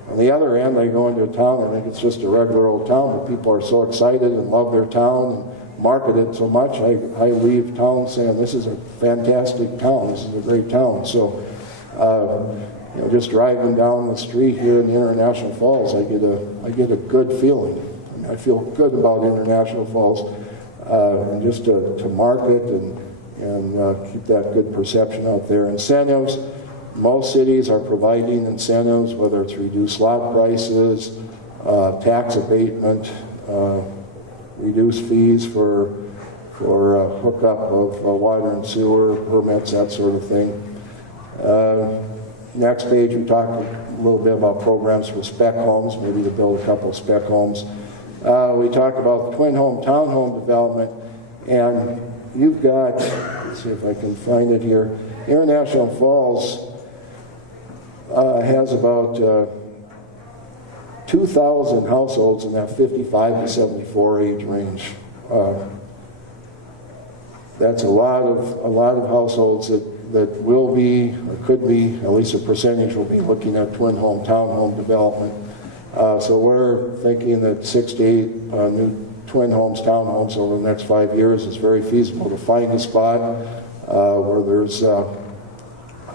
On the other end, I go into a town and I think it's just a regular old town, but people are so excited and love their town and market it so much. I leave town saying, this is a fantastic town, this is a great town. So, just driving down the street here in the International Falls, I get a good feeling. I feel good about International Falls, and just to market and keep that good perception out there. Incentives, most cities are providing incentives, whether it's reduced lot prices, tax abatement, reduce fees for hookup of water and sewer permits, that sort of thing. Next page, we talk a little bit about programs for spec homes, maybe to build a couple spec homes. We talk about twin home, townhome development, and you've got, let's see if I can find it here, International Falls has about 2,000 households in that 55 to 74 age range. That's a lot of households that will be, or could be, at least a percentage will be looking at twin home, townhome development. So we're thinking that 6 to 8 new twin homes, townhomes over the next 5 years is very feasible to find a spot where there's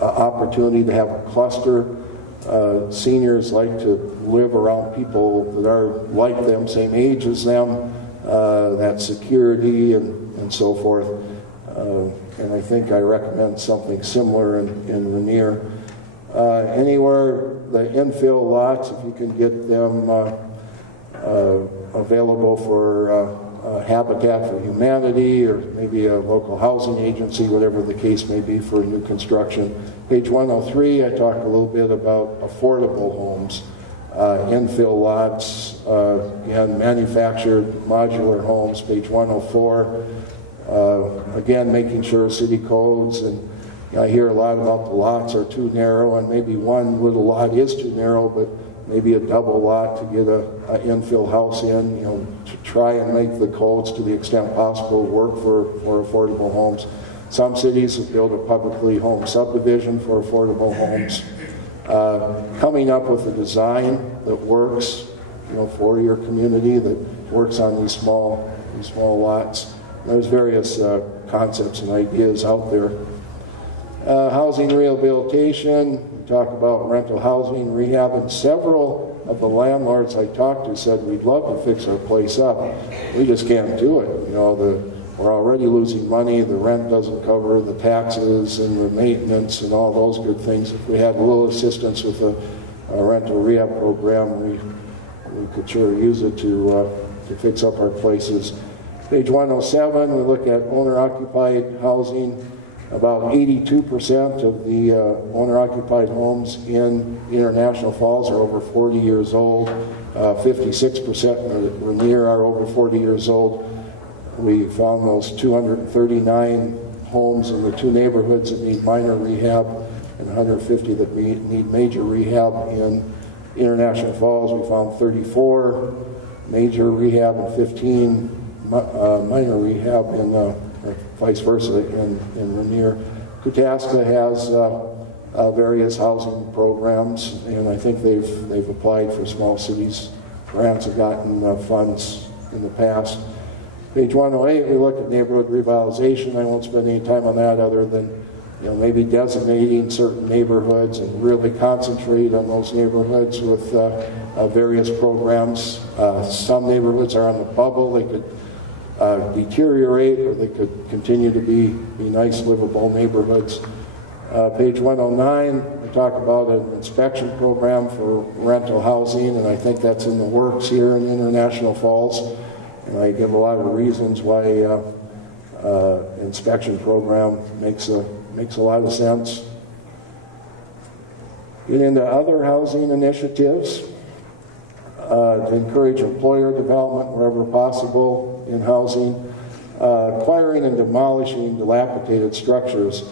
opportunity to have a cluster. Seniors like to live around people that are like them, same age as them, that security and so forth. And I think I recommend something similar in Rainier. Anywhere the infill lots, if you can get them available for Habitat for Humanity or maybe a local housing agency, whatever the case may be for new construction. Page 103, I talk a little bit about affordable homes, infill lots, and manufactured modular homes. Page 104, again, making sure city codes, and I hear a lot about the lots are too narrow, and maybe one little lot is too narrow, but maybe a double lot to get an infill house in, to try and make the codes to the extent possible work for affordable homes. Some cities have built a publicly owned subdivision for affordable homes. Coming up with a design that works, for your community, that works on these small lots. There's various concepts and ideas out there. Housing rehabilitation, we talk about rental housing, rehab, and several of the landlords I talked to said, we'd love to fix our place up. We just can't do it. We're already losing money, the rent doesn't cover the taxes and the maintenance and all those good things. If we had a little assistance with a rental rehab program, we could sure use it to fix up our places. Page 107, we look at owner-occupied housing. About 82% of the owner-occupied homes in International Falls are over 40 years old. 56% in Rainier are over 40 years old. We found those 239 homes in the two neighborhoods that need minor rehab and 150 that need major rehab. In International Falls, we found 34 major rehab and 15 minor rehab, and vice versa in Rainier. Kutaska has various housing programs, and I think they've applied for small cities grants, have gotten funds in the past. Page 108, we look at neighborhood revitalization. I won't spend any time on that other than maybe designating certain neighborhoods and really concentrate on those neighborhoods with various programs. Some neighborhoods are on the bubble. They could deteriorate, or they could continue to be nice, livable neighborhoods. Page 109, we talk about an inspection program for rental housing, and I think that's in the works here in International Falls. And I give a lot of reasons why inspection program makes a lot of sense. Get into other housing initiatives to encourage employer development wherever possible in housing. Acquiring and demolishing dilapidated structures.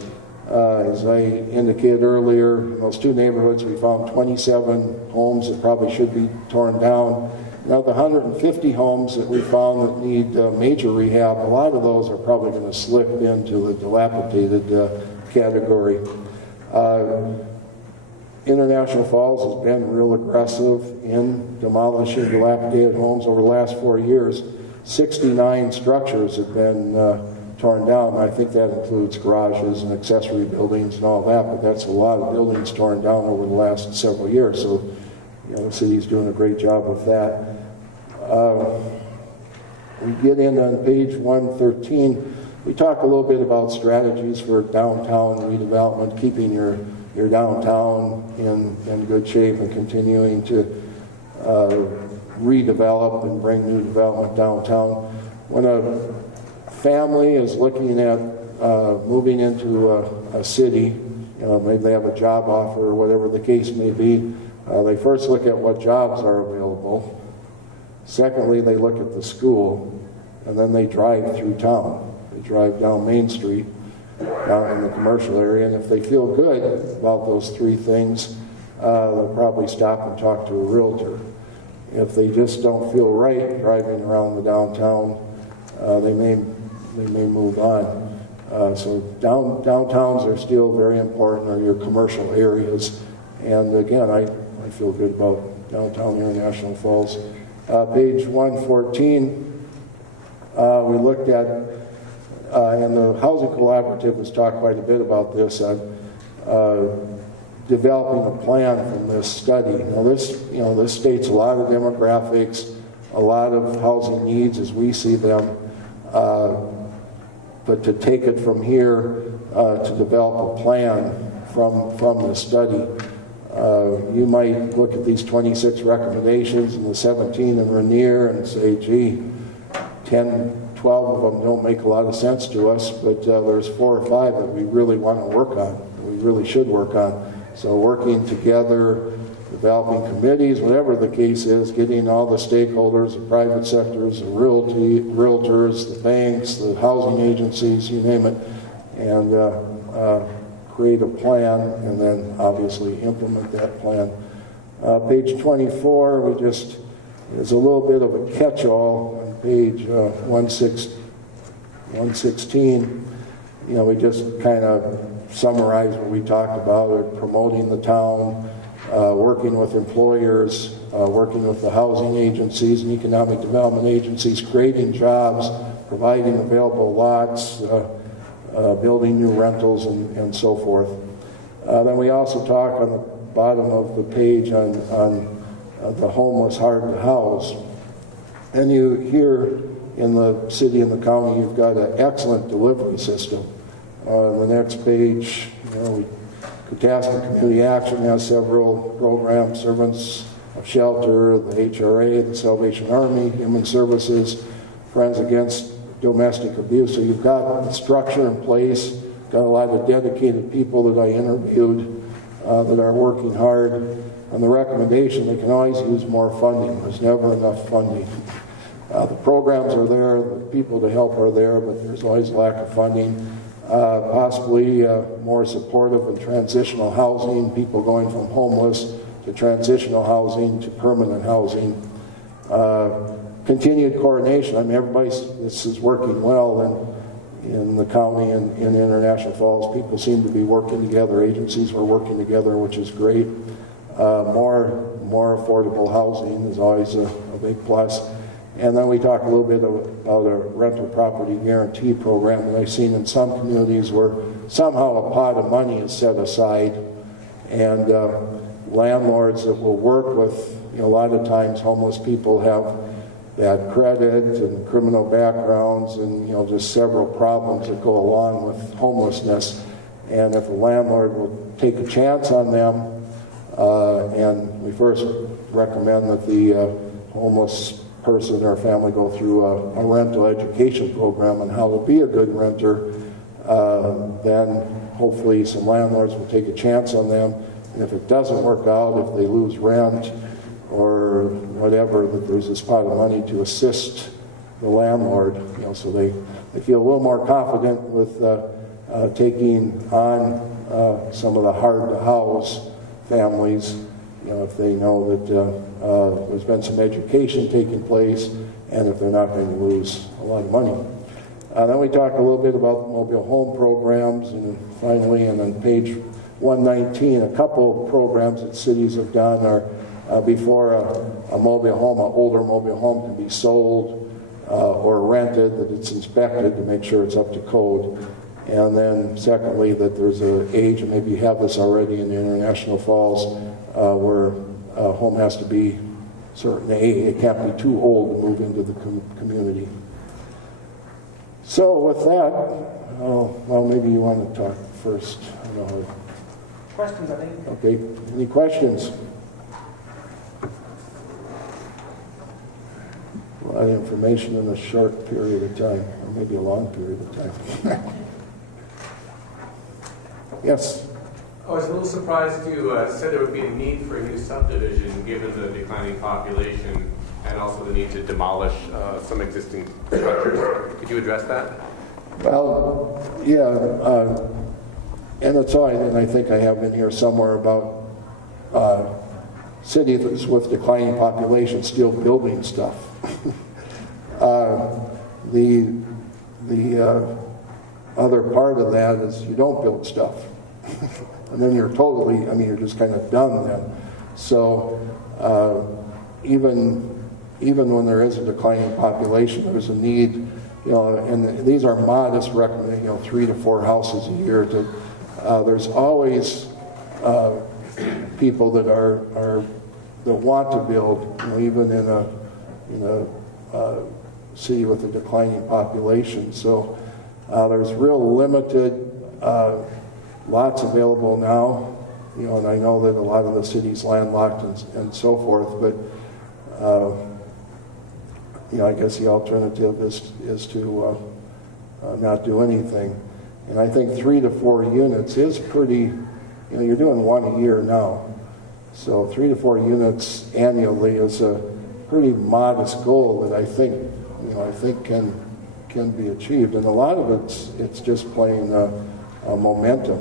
As I indicated earlier, in those two neighborhoods we found 27 homes that probably should be torn down. Now the 150 homes that we found that need major rehab, a lot of those are probably going to slip into the dilapidated category. International Falls has been real aggressive in demolishing dilapidated homes over the last 4 years. 69 structures have been torn down. I think that includes garages and accessory buildings and all that, but that's a lot of buildings torn down over the last several years. So, the city's doing a great job with that. We get in on page 113. We talk a little bit about strategies for downtown redevelopment, keeping your downtown in good shape and continuing to redevelop and bring new development downtown. When a family is looking at moving into a city, maybe they have a job offer or whatever the case may be, they first look at what jobs are available. Secondly, they look at the school, and then they drive through town. They drive down Main Street, down in the commercial area, and if they feel good about those three things, they'll probably stop and talk to a realtor. If they just don't feel right driving around the downtown, they may move on. So downtowns are still very important, or your commercial areas. And again, I feel good about downtown International Falls. Page 114, we looked at, and the Housing Collaborative has talked quite a bit about this, developing a plan from this study. This states a lot of demographics, a lot of housing needs as we see them, but to take it from here to develop a plan from the study. You might look at these 26 recommendations and the 17 in Rainier and say, gee, 10, 12 of them don't make a lot of sense to us, but there's 4 or 5 that we really want to work on, that we really should work on. So working together, developing committees, whatever the case is, getting all the stakeholders, the private sectors, the realtors, the banks, the housing agencies, you name it, and create a plan, and then obviously implement that plan. Page 24, there's a little bit of a catch-all on page 116. We just kind of summarize what we talked about, promoting the town, working with employers, working with the housing agencies and economic development agencies, creating jobs, providing available lots, building new rentals, and so forth. Then we also talk on the bottom of the page on the homeless hard to house. And you here in the city and the county, you've got an excellent delivery system. The next page, Itasca Community Action has several programs, Servants of Shelter, the HRA, the Salvation Army, Human Services, Friends Against Domestic Abuse. So you've got the structure in place, got a lot of dedicated people that I interviewed that are working hard. And the recommendation, they can always use more funding. There's never enough funding. The programs are there, the people to help are there, but there's always a lack of funding. Possibly more supportive of transitional housing, people going from homeless to transitional housing to permanent housing. Continued coordination. I mean, this is working well in the county and in International Falls. People seem to be working together. Agencies are working together, which is great. More affordable housing is always a big plus. And then we talk a little bit about a rental property guarantee program that I've seen in some communities where somehow a pot of money is set aside, and landlords that will work with, a lot of times homeless people have bad credit and criminal backgrounds and just several problems that go along with homelessness. And if a landlord will take a chance on them, and we first recommend that the homeless person or family go through a rental education program on how to be a good renter, then hopefully some landlords will take a chance on them. And if it doesn't work out, if they lose rent or whatever, that there's this pot of money to assist the landlord, so they feel a little more confident with taking on some of the hard to house families, if they know that there's been some education taking place, and if they're not going to lose a lot of money. Then we talk a little bit about the mobile home programs, and finally, and on page 119, a couple of programs that cities have done are before a mobile home, an older mobile home can be sold or rented, that it's inspected to make sure it's up to code. And then secondly, that there's an age, and maybe you have this already in the International Falls, where a home has to be certain age. It can't be too old to move into the community. So with that, well, maybe you want to talk first. I don't know. Questions, I think. Okay, any questions? A lot of information in a short period of time, or maybe a long period of time. Yes? I was a little surprised you said there would be a need for a new subdivision given the declining population and also the need to demolish some existing structures. Could you address that? Well, yeah, and it's all, and I think I have in here somewhere about cities with declining population still building stuff. The other part of that is you don't build stuff. And then you're totally, I mean, you're just kind of done then. So even when there is a declining population, there's a need, you know, and these are modest, 3 to 4 houses a year. There's always people that that want to build, you know, even in a city with a declining population. So there's real limited lots available now, you know, and I know that a lot of the city's landlocked and so forth, but you know, I guess the alternative is to not do anything. And I think 3 to 4 units is pretty, you know, you're doing one a year now. So 3 to 4 units annually is a pretty modest goal that I think, you know, can be achieved. And a lot of it's just playing momentum.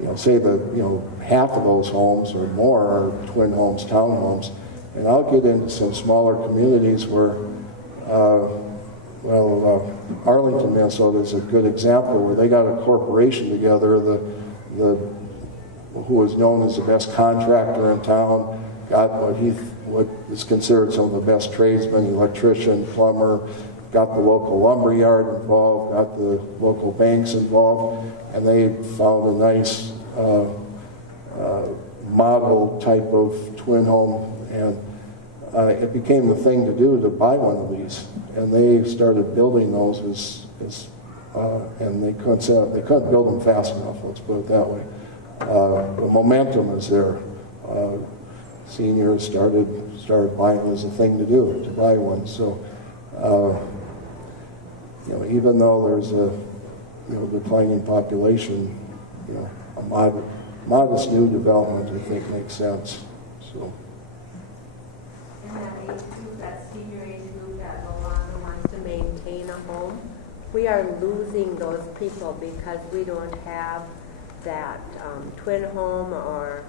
You know, say that, you know, half of those homes or more are twin homes, townhomes. And I'll get into some smaller communities where, Arlington, Minnesota is a good example where they got a corporation together, who was known as the best contractor in town, got what is considered some of the best tradesmen, electrician, plumber, got the local lumber yard involved, got the local banks involved, and they found a nice model type of twin home, and it became the thing to do to buy one of these. And they started building those and they couldn't build them fast enough, let's put it that way. The momentum is there. Seniors started buying it as a thing to do, to buy one. So, you know, even though there's a, you know, declining population, you know, a modest new development, I think, makes sense. So. And that age group, that senior age group that no longer wants to maintain a home, we are losing those people because we don't have that twin home or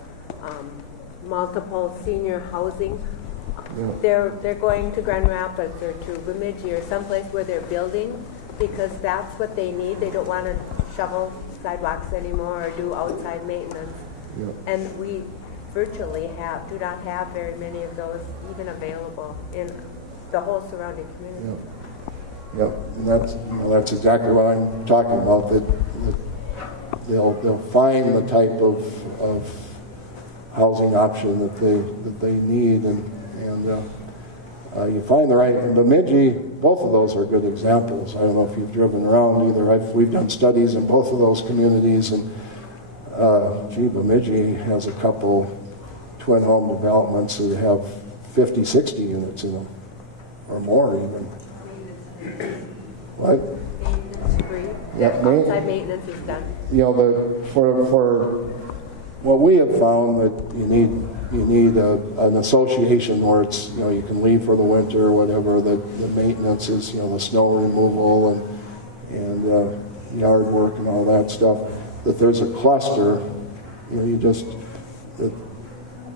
multiple senior housing. Yeah. They're going to Grand Rapids or to Bemidji or someplace where they're building because that's what they need. They don't want to shovel sidewalks anymore or do outside maintenance. Yeah. And we virtually do not have very many of those even available in the whole surrounding community. Yeah. Yep, and that's exactly what I'm talking about. That they'll find the type of housing option that they need, and you find the right. In Bemidji, both of those are good examples. I don't know if you've driven around either. We've done studies in both of those communities, and Bemidji has a couple twin home developments that have 50, 60 units in them, or more even. What? Maintenance free. Yeah, Outside maintenance is done. You know, for what we have found that you need an association where it's, you know, you can leave for the winter or whatever. The maintenance is, you know, the snow removal and yard work and all that stuff. That there's a cluster, you know, that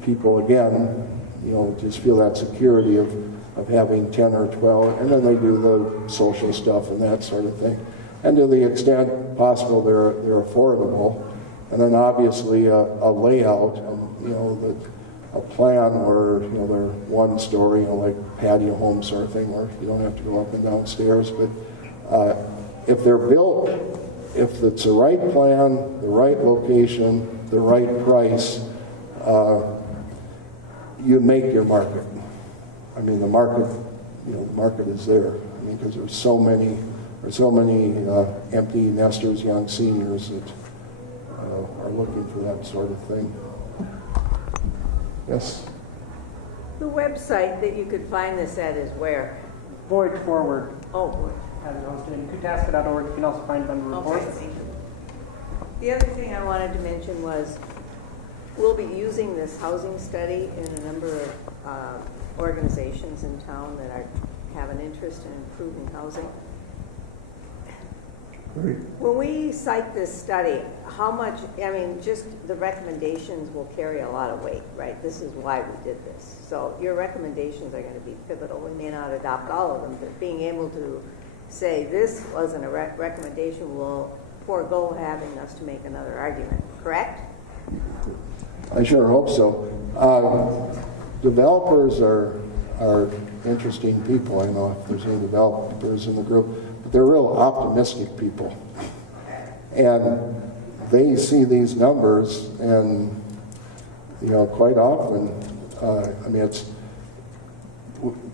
people again, you know, just feel that security of having 10 or 12, and then they do the social stuff and that sort of thing. And to the extent possible, they're affordable. And then obviously a layout, you know, a plan where, you know, they're one story, you know, like patio home sort of thing, where you don't have to go up and down stairs. But if they're built, if it's the right plan, the right location, the right price, you make your market. I mean, the market, you know, the market is there. I mean, because there's so many empty nesters, young seniors that are looking for that sort of thing. Yes? The website that you could find this at is where? Voyage Forward Oh, boy. has it hosted, and Kutaska.org. You can also find it under Okay, reports. thank you. The other thing I wanted to mention was we'll be using this housing study in a number of organizations in town that have an interest in improving housing. When we cite this study, how much, I mean, just the recommendations will carry a lot of weight, right? This is why we did this. So your recommendations are going to be pivotal. We may not adopt all of them, but being able to say this wasn't a recommendation will forego having us to make another argument, correct? I sure hope so. Developers are interesting people. I know if there's any developers in the group, but they're real optimistic people. And they see these numbers, and you know, quite often, I mean,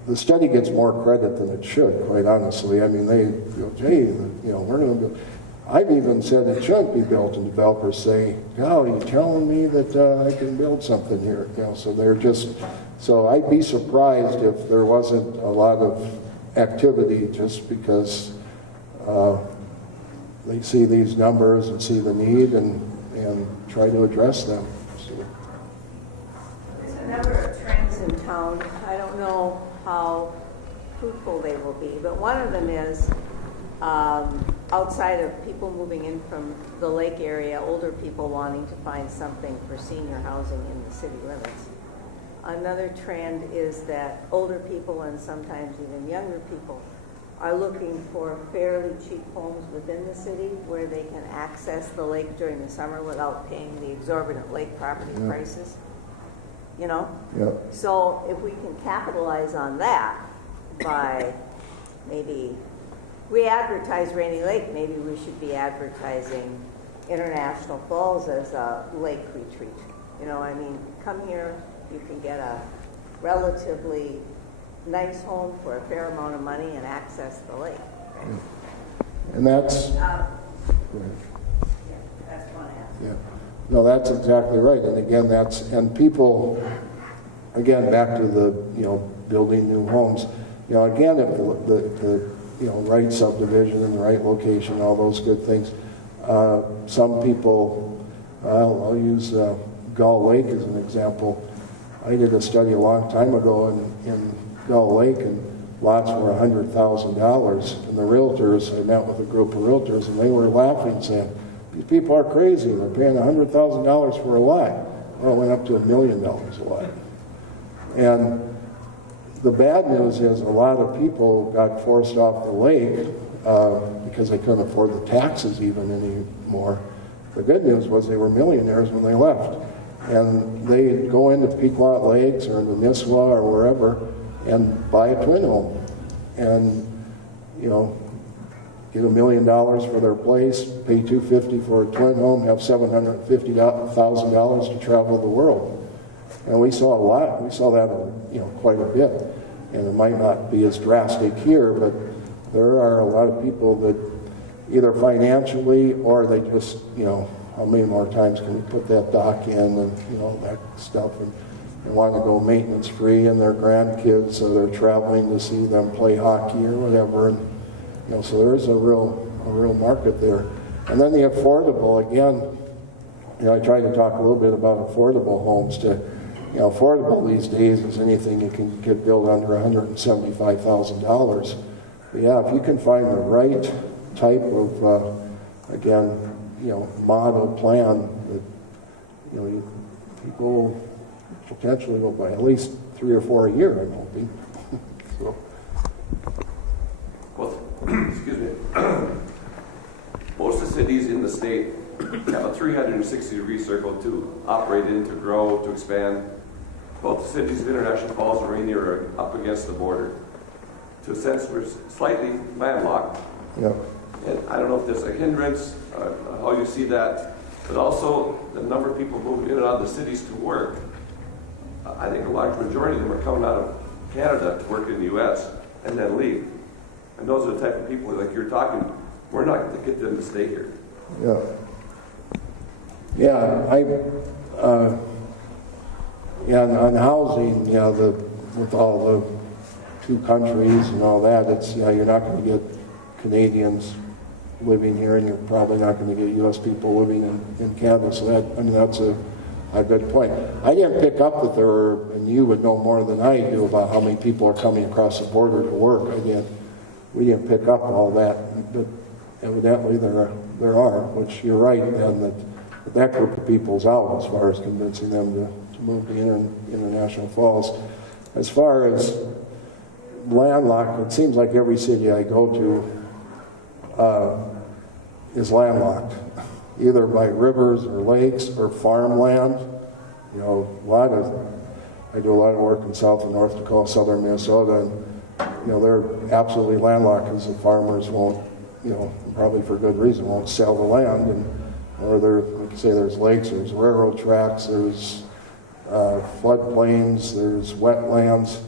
the study gets more credit than it should, quite honestly. I mean, they go, "Gee, you know, we're going to." I've even said it shouldn't be built, and developers say, "Oh, you're telling me that I can build something here?" You know, so they're just. So I'd be surprised if there wasn't a lot of activity, just because they see these numbers and see the need and try to address them. So. There's a number of trends in town. I don't know how fruitful they will be, but one of them is outside of people moving in from the lake area, older people wanting to find something for senior housing in the city limits. Another trend is that older people and sometimes even younger people are looking for fairly cheap homes within the city where they can access the lake during the summer without paying the exorbitant lake property prices. You know? Yeah. So if we can capitalize on that by maybe, we advertise Rainy Lake, maybe we should be advertising International Falls as a lake retreat. You know, I mean, come here, you can get a relatively nice home for a fair amount of money and access the lake. Right? And that's. Yeah, that's one aspect. Yeah. No, that's exactly right. And again, and people, again, back to the, you know, building new homes. You know, again, if the you know, right subdivision in the right location, all those good things. Some people, I'll use Gull Lake as an example. I did a study a long time ago in Gull Lake, and lots were $100,000. And the realtors, I met with a group of realtors, and they were laughing, saying, "These people are crazy. They're paying $100,000 for a lot." Well, it went up to $1 million a lot. And the bad news is a lot of people got forced off the lake because they couldn't afford the taxes even anymore. The good news was they were millionaires when they left. And they'd go into Pequot Lakes or into Nisswa or wherever and buy a twin home. And, you know, get $1 million for their place, pay $250 for a twin home, have $750,000 to travel the world. And we saw a lot. We saw that, you know, quite a bit. And it might not be as drastic here, but there are a lot of people that either financially or they just, you know, how many more times can we put that dock in and, you know, that stuff. And they want to go maintenance free, and their grandkids, so they're traveling to see them play hockey or whatever. And, you know, so there is a real market there. And then the affordable, again, you know, I tried to talk a little bit about affordable homes to, you know, affordable these days is anything you can get built under $175,000. But yeah, if you can find the right type of, again, you know, model plan that, you know, people potentially will buy at least 3 or 4 a year, I'm hoping. So. Well, excuse me. Most of the cities in the state have a 360-degree circle to operate in, to grow, to expand. Both the cities of International Falls and Rainier are up against the border. To a sense, we're slightly landlocked. Yeah. And I don't know if there's a hindrance, how you see that, but also the number of people moving in and out of the cities to work. I think a large majority of them are coming out of Canada to work in the U.S. and then leave. And those are the type of people, like you're talking, we're not going to get them to stay here. Yeah. Yeah, on housing, you know, with all the two countries and all that, it's, yeah, you're not going to get Canadians living here, and you're probably not going to get U.S. people living in Canada. So that, I mean, that's a good point. I didn't pick up that there were, and you would know more than I do about how many people are coming across the border to work. We didn't pick up all that, but evidently there are, which you're right, and that group of people's out as far as convincing them to move to International Falls. As far as landlocked, it seems like every city I go to is landlocked, either by rivers or lakes or farmland. You know, I do a lot of work in South and North Dakota, southern Minnesota, and you know, they're absolutely landlocked because the farmers won't, you know, probably for good reason, won't sell the land. And or there, like you say, there's lakes, there's railroad tracks, there's floodplains, there's wetlands.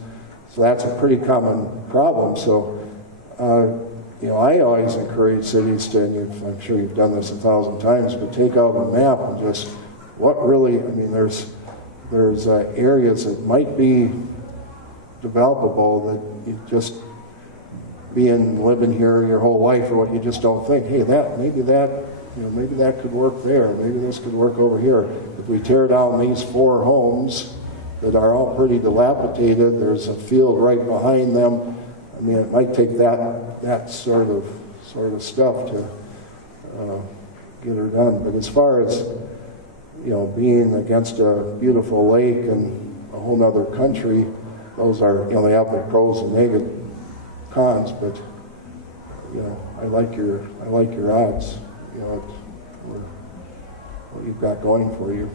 So that's a pretty common problem. So, you know, I always encourage cities to, and I'm sure you've done this 1,000 times, but take out a map and just what really, I mean, there's areas that might be developable that you just living here your whole life, or what you just don't think, hey, maybe that could work there, maybe this could work over here. If we tear down these 4 homes that are all pretty dilapidated, there's a field right behind them. I mean, it might take that sort of stuff to get her done. But as far as, you know, being against a beautiful lake and a whole other country, those are, you know, they have their pros and negative cons. But you know, I like your odds. You know, what you've got going for you.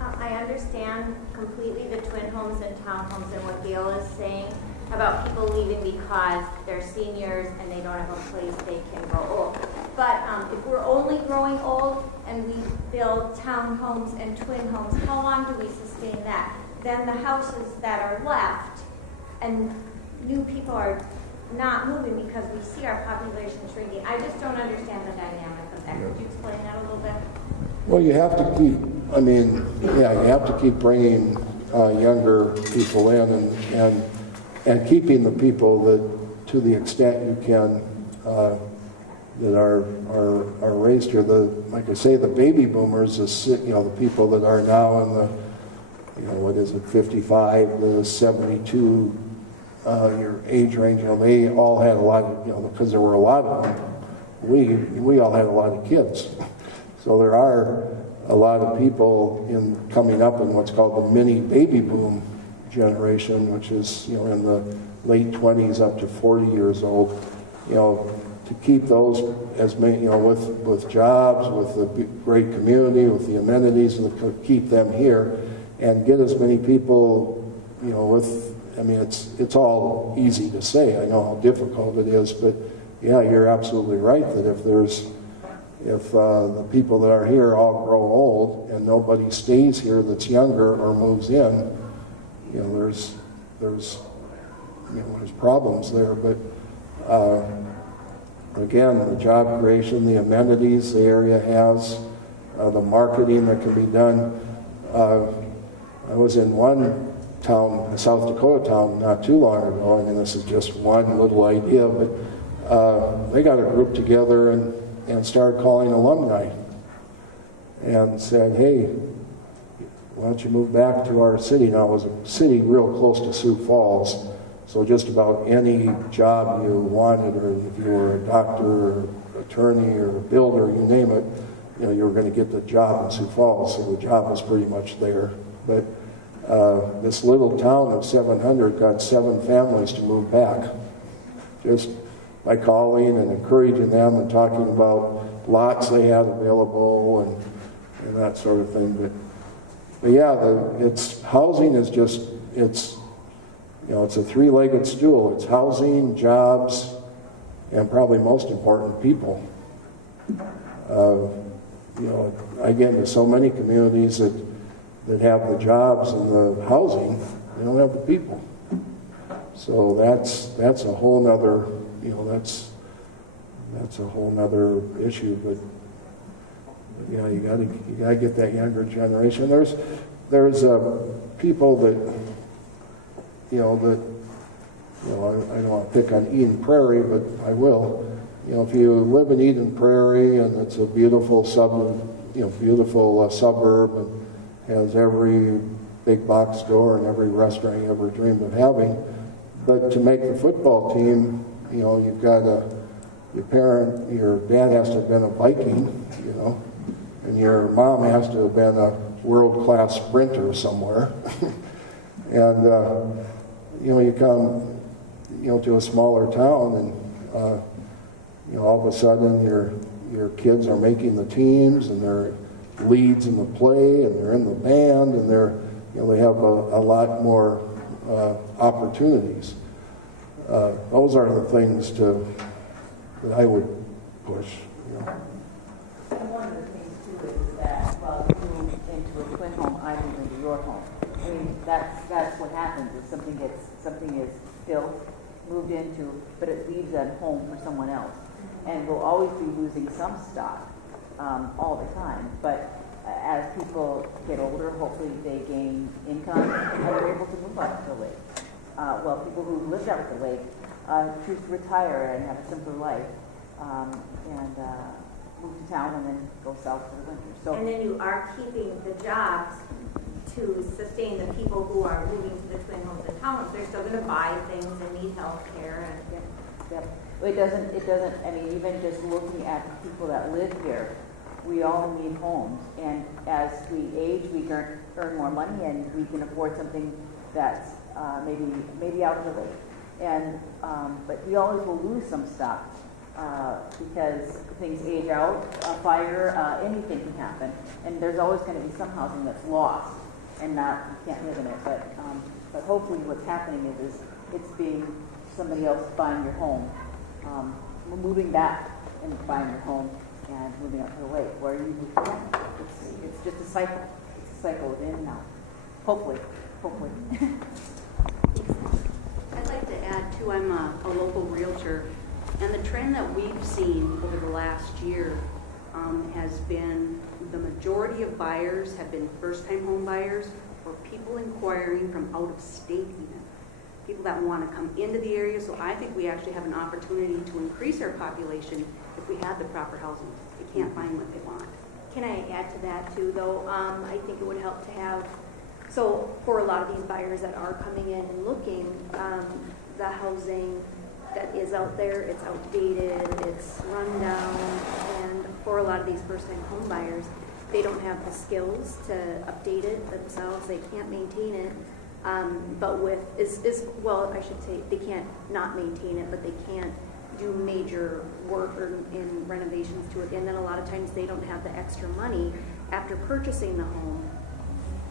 I understand completely the twin homes and townhomes and what Gail is saying about people leaving because they're seniors and they don't have a place they can grow old. But if we're only growing old and we build townhomes and twin homes, how long do we sustain that? Then the houses that are left and new people are not moving because we see our population shrinking. I just don't understand the dynamic of that. Could you explain that a little bit? Well, you have to keep, I mean, yeah, you have to keep bringing younger people in and keeping the people that, to the extent you can, that are raised here. Like I say, the baby boomers, you know, the people that are now in the, you know, what is it, 55 to 72 your age range. You know, they all had a lot of, you know, because there were a lot of them. We all had a lot of kids. So there are a lot of people coming up in what's called the mini baby boom generation, which is, you know, in the late 20s up to 40 years old. You know, to keep those as many, you know, with jobs, with the great community, with the amenities, and to keep them here and get as many people, you know, with, I mean, it's all easy to say. I know how difficult it is, but yeah, you're absolutely right that if the people that are here all grow old and nobody stays here that's younger or moves in, you know, there's problems there. But again, the job creation, the amenities the area has, the marketing that can be done. I was in one town, a South Dakota town, not too long ago. I mean, this is just one little idea, but they got a group together and started calling alumni and said, hey, why don't you move back to our city? Now, it was a city real close to Sioux Falls, so just about any job you wanted, or if you were a doctor or attorney or a builder, you name it, you know, you were going to get the job in Sioux Falls, so the job was pretty much there. But this little town of 700 got 7 families to move back, just by calling and encouraging them and talking about lots they had available and that sort of thing. But yeah, housing is just, it's a 3-legged stool. It's housing, jobs, and probably most important, people. You know, I get into so many communities that have the jobs and the housing, they don't have the people. So that's a whole nother, you know, that's a whole nother issue. But yeah, you gotta get that younger generation. there's people that, I don't want to pick on Eden Prairie, but I will. If you live in Eden Prairie and it's a beautiful suburb and has every big box store and every restaurant you ever dreamed of having, but to make the football team, you've got your dad has to have been a Viking, and your mom has to have been a world-class sprinter somewhere. And, you come, to a smaller town and, all of a sudden your kids are making the teams and they're leads in the play and they're in the band and they have a lot more opportunities. Those are the things that I would push. And one of the things too is that while you move into a twin home, I move into your home. I mean, that's what happens. Is something is built, moved into, but it leaves a home for someone else. And we'll always be losing some stock all the time. But as people get older, hopefully they gain income and they're able to move out to the lake. People who lived out at the lake choose to retire and have a simpler life and move to town and then go south for the winter. So, and then you are keeping the jobs to sustain the people who are moving to the twin homes and towns. They're still going to buy things and need health care. Yep. It doesn't, I mean, even just looking at the people that live here, we all need homes. And as we age, we earn more money and we can afford something that's maybe out of the way. And, but we always will lose some stock because things age out, a fire, anything can happen. And there's always going to be some housing that's lost and you can't live in it. But hopefully what's happening is it's being somebody else buying your home. Moving back and buying your home and moving out to the lake where you move back. It's just a cycle. It's a cycle of in and out. Hopefully. I'd like to add too, I'm a local realtor, and the trend that we've seen over the last year has been the majority of buyers have been first-time home buyers or people inquiring from out of state even. People that want to come into the area, so I think we actually have an opportunity to increase our population if we have the proper housing. They can't find what they want. Can I add to that too, though? I think it would help to have, so for a lot of these buyers that are coming in and looking, the housing that is out there, it's outdated, it's run down, and for a lot of these first-time home buyers, they don't have the skills to update it themselves. They can't maintain it. But I should say they can't not maintain it, but they can't do major work or in renovations to it. And then a lot of times they don't have the extra money after purchasing the home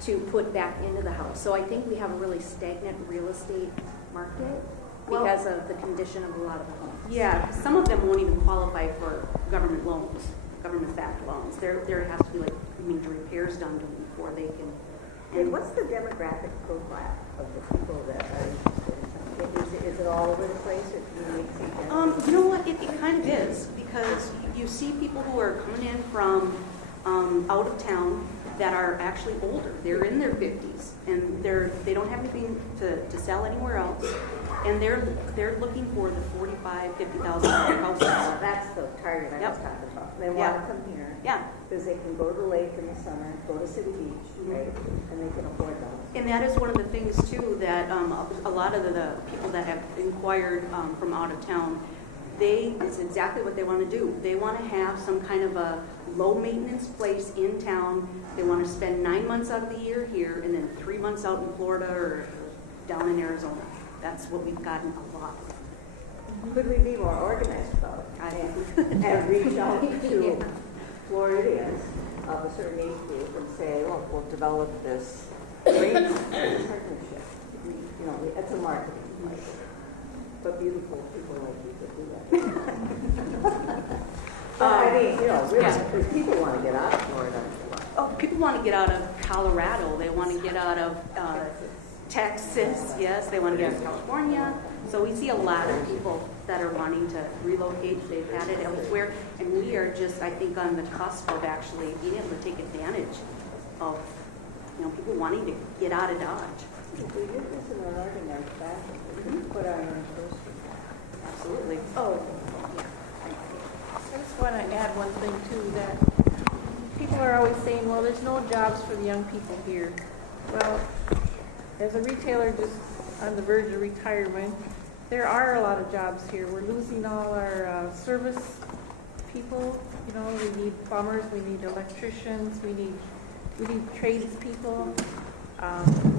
to put back into the house. So I think we have a really stagnant real estate market because of the condition of a lot of the homes. Yeah, some of them won't even qualify for government loans, government-backed loans. There has to be major repairs done to them before they can. And what's the demographic profile of the people that are interested? Is it all over the place, or do you see you know what? It kind of is, because you see people who are coming in from out of town that are actually older. They're in their 50s, and they don't have anything to sell anywhere else, and they're looking for the $45,000, $50,000 houses. That's the target I was talking about. They want to come here. Yeah. Because they can go to the lake in the summer, go to City Beach, right? And they can afford those. And that is one of the things, too, that a lot of the people that have inquired from out of town, it's exactly what they want to do. They want to have some kind of a low-maintenance place in town. They want to spend 9 months out of the year here and then 3 months out in Florida or down in Arizona. That's what we've gotten a lot of. Could we be more organized about it? I think we could. And reach out to Floridians of a certain age group and say, look, we'll develop this great partnership. It's a marketing play. But beautiful people like you could do that. I mean, really, because people want to get out of Florida. Oh, people want to get out of Colorado. They want to get out of Texas. Yes, they want to get out of California. So we see a lot of people that are wanting to relocate. They've had it elsewhere. And we are just, I think, on the cusp of actually being able to take advantage of people wanting to get out of Dodge. If we did this in an organized fashion, we could put our anniversary. Absolutely. Oh, I just want to add one thing too, that people are always saying, well, there's no jobs for the young people here. Well, as a retailer just on the verge of retirement, there are a lot of jobs here. We're losing all our service people. We need plumbers, we need electricians, we need tradespeople.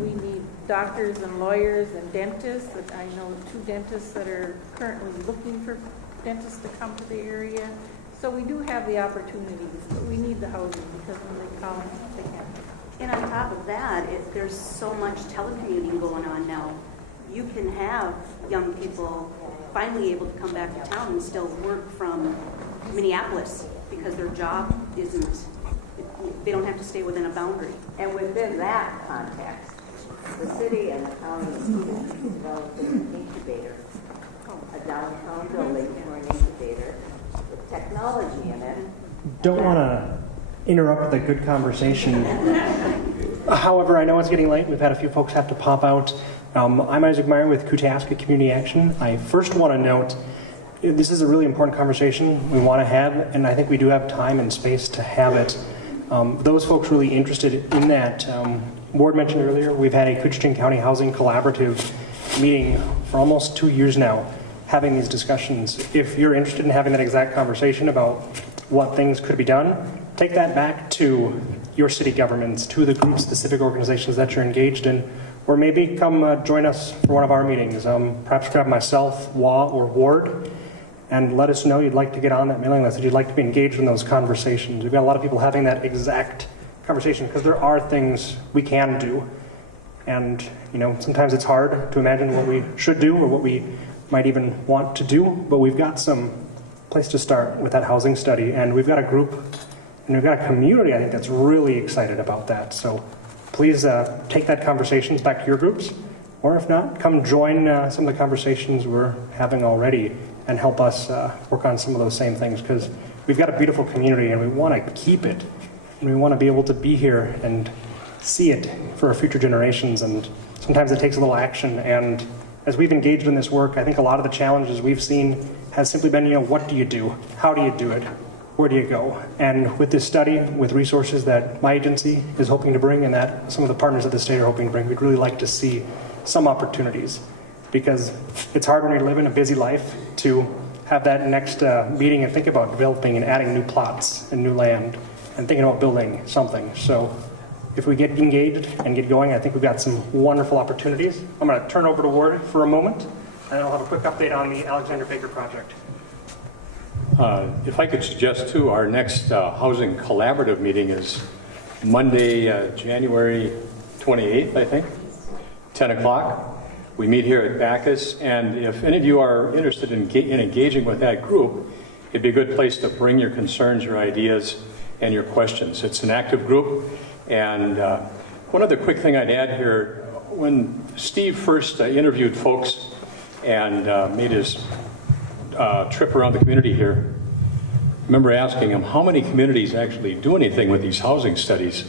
We need doctors and lawyers and dentists. I know 2 dentists that are currently looking for dentists to come to the area. So we do have the opportunities, but we need the housing because when they come, they can't. And on top of that, there's so much telecommuting going on now. You can have young people finally able to come back to town and still work from Minneapolis because their job they don't have to stay within a boundary. And within that context, the city and the county developed an incubator, a downtown building for an incubator with technology in it. Don't want to interrupt the good conversation. However, I know it's getting late. We've had a few folks have to pop out. I'm Isaac Meyer with Kutaska Community Action. I first want to note this is a really important conversation we want to have, and I think we do have time and space to have it. Those folks really interested in that, Ward mentioned earlier, we've had a Couchiching County Housing Collaborative meeting for almost 2 years now, having these discussions. If you're interested in having that exact conversation about what things could be done, take that back to your city governments, to the group-specific organizations that you're engaged in, or maybe come join us for one of our meetings. Perhaps grab myself, Wah, or Ward, and let us know you'd like to get on that mailing list, that you'd like to be engaged in those conversations. We've got a lot of people having that exact conversation because there are things we can do. And, sometimes it's hard to imagine what we should do or what we might even want to do, but we've got some place to start with that housing study. And we've got a group and we've got a community, I think, that's really excited about that. So please take that conversations back to your groups, or if not, come join some of the conversations we're having already and help us work on some of those same things, because we've got a beautiful community and we want to keep it, and we want to be able to be here and see it for our future generations. And sometimes it takes a little action, and as we've engaged in this work, I think a lot of the challenges we've seen has simply been, what do you do? How do you do it? Where do you go? And with this study, with resources that my agency is hoping to bring and that some of the partners of the state are hoping to bring, we'd really like to see some opportunities, because it's hard when you live in a busy life to have that next meeting and think about developing and adding new plots and new land and thinking about building something. So if we get engaged and get going, I think we've got some wonderful opportunities. I'm going to turn over to Ward for a moment, and then I'll have a quick update on the Alexander Baker project. If I could suggest, too, our next Housing Collaborative meeting is Monday, January 28th, I think, 10 o'clock. We meet here at Bacchus, and if any of you are interested in engaging with that group, it'd be a good place to bring your concerns, your ideas, and your questions. It's an active group, and one other quick thing I'd add here, when Steve first interviewed folks and made his trip around the community here, I remember asking him how many communities actually do anything with these housing studies,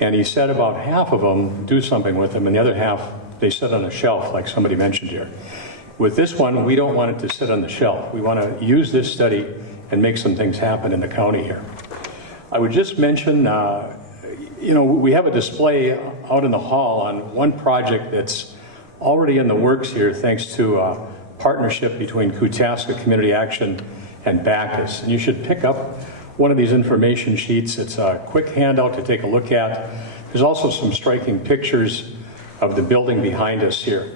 and he said about half of them do something with them, and the other half they sit on a shelf, like somebody mentioned here. With this one, we don't want it to sit on the shelf. We want to use this study and make some things happen in the county here. I would just mention, we have a display out in the hall on one project that's already in the works here, thanks to a partnership between Kutaska Community Action and Bacchus. And you should pick up one of these information sheets. It's a quick handout to take a look at. There's also some striking pictures of the building behind us here.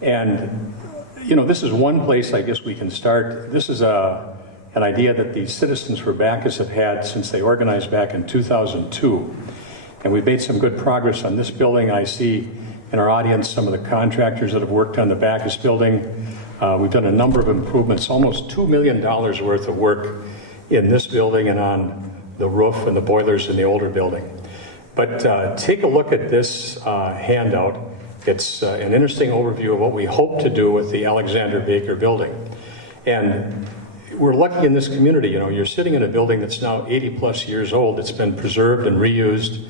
And, this is one place I guess we can start. This is an idea that the Citizens for Bacchus have had since they organized back in 2002. And we've made some good progress on this building. I see in our audience some of the contractors that have worked on the Bacchus building. We've done a number of improvements, almost $2 million worth of work in this building and on the roof and the boilers in the older building. But take a look at this handout. It's an interesting overview of what we hope to do with the Alexander Baker building. And we're lucky in this community. You're sitting in a building that's now 80 plus years old. It's been preserved and reused,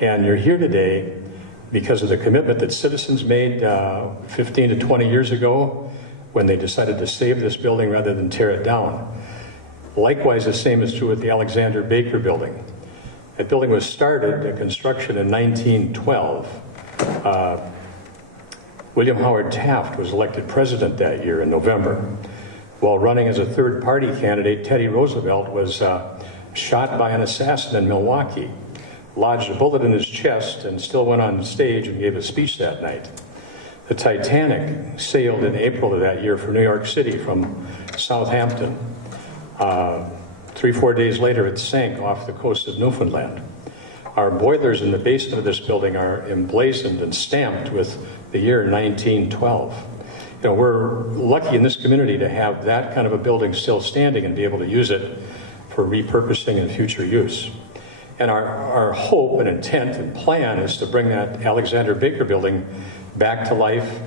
And you're here today because of the commitment that citizens made 15 to 20 years ago when they decided to save this building rather than tear it down. Likewise, the same is true with the Alexander Baker Building. That building was started, construction in 1912. William Howard Taft was elected president that year in November. While running as a third-party candidate, Teddy Roosevelt was shot by an assassin in Milwaukee, lodged a bullet in his chest, and still went on stage and gave a speech that night. The Titanic sailed in April of that year for New York City from Southampton. 3-4 days later, it sank off the coast of Newfoundland. Our boilers in the basement of this building are emblazoned and stamped with the year 1912. You know, we're lucky in this community to have that kind of a building still standing and be able to use it for repurposing and future use. And our hope and intent and plan is to bring that Alexander Baker Building back to life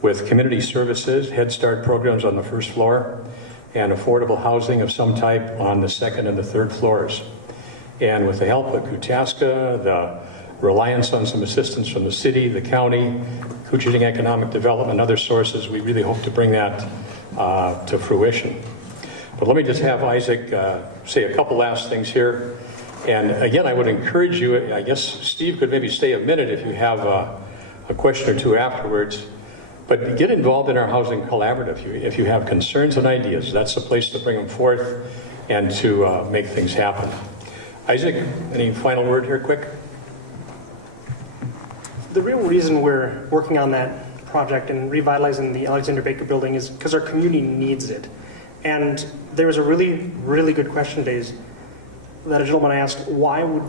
with community services, Head Start programs on the first floor, and affordable housing of some type on the second and the third floors. And with the help of Kutaska, the reliance on some assistance from the city, the county, Couchiching Economic Development, and other sources, we really hope to bring that to fruition. But let me just have Isaac say a couple last things here. And again, I would encourage you, I guess Steve could maybe stay a minute if you have a question or two afterwards. But get involved in our housing collaborative. If you have concerns and ideas, that's the place to bring them forth and to make things happen. Isaac, any final word here, quick? The real reason we're working on that project and revitalizing the Alexander Baker Building is because our community needs it. And there was a really, really good question today that a gentleman asked, why would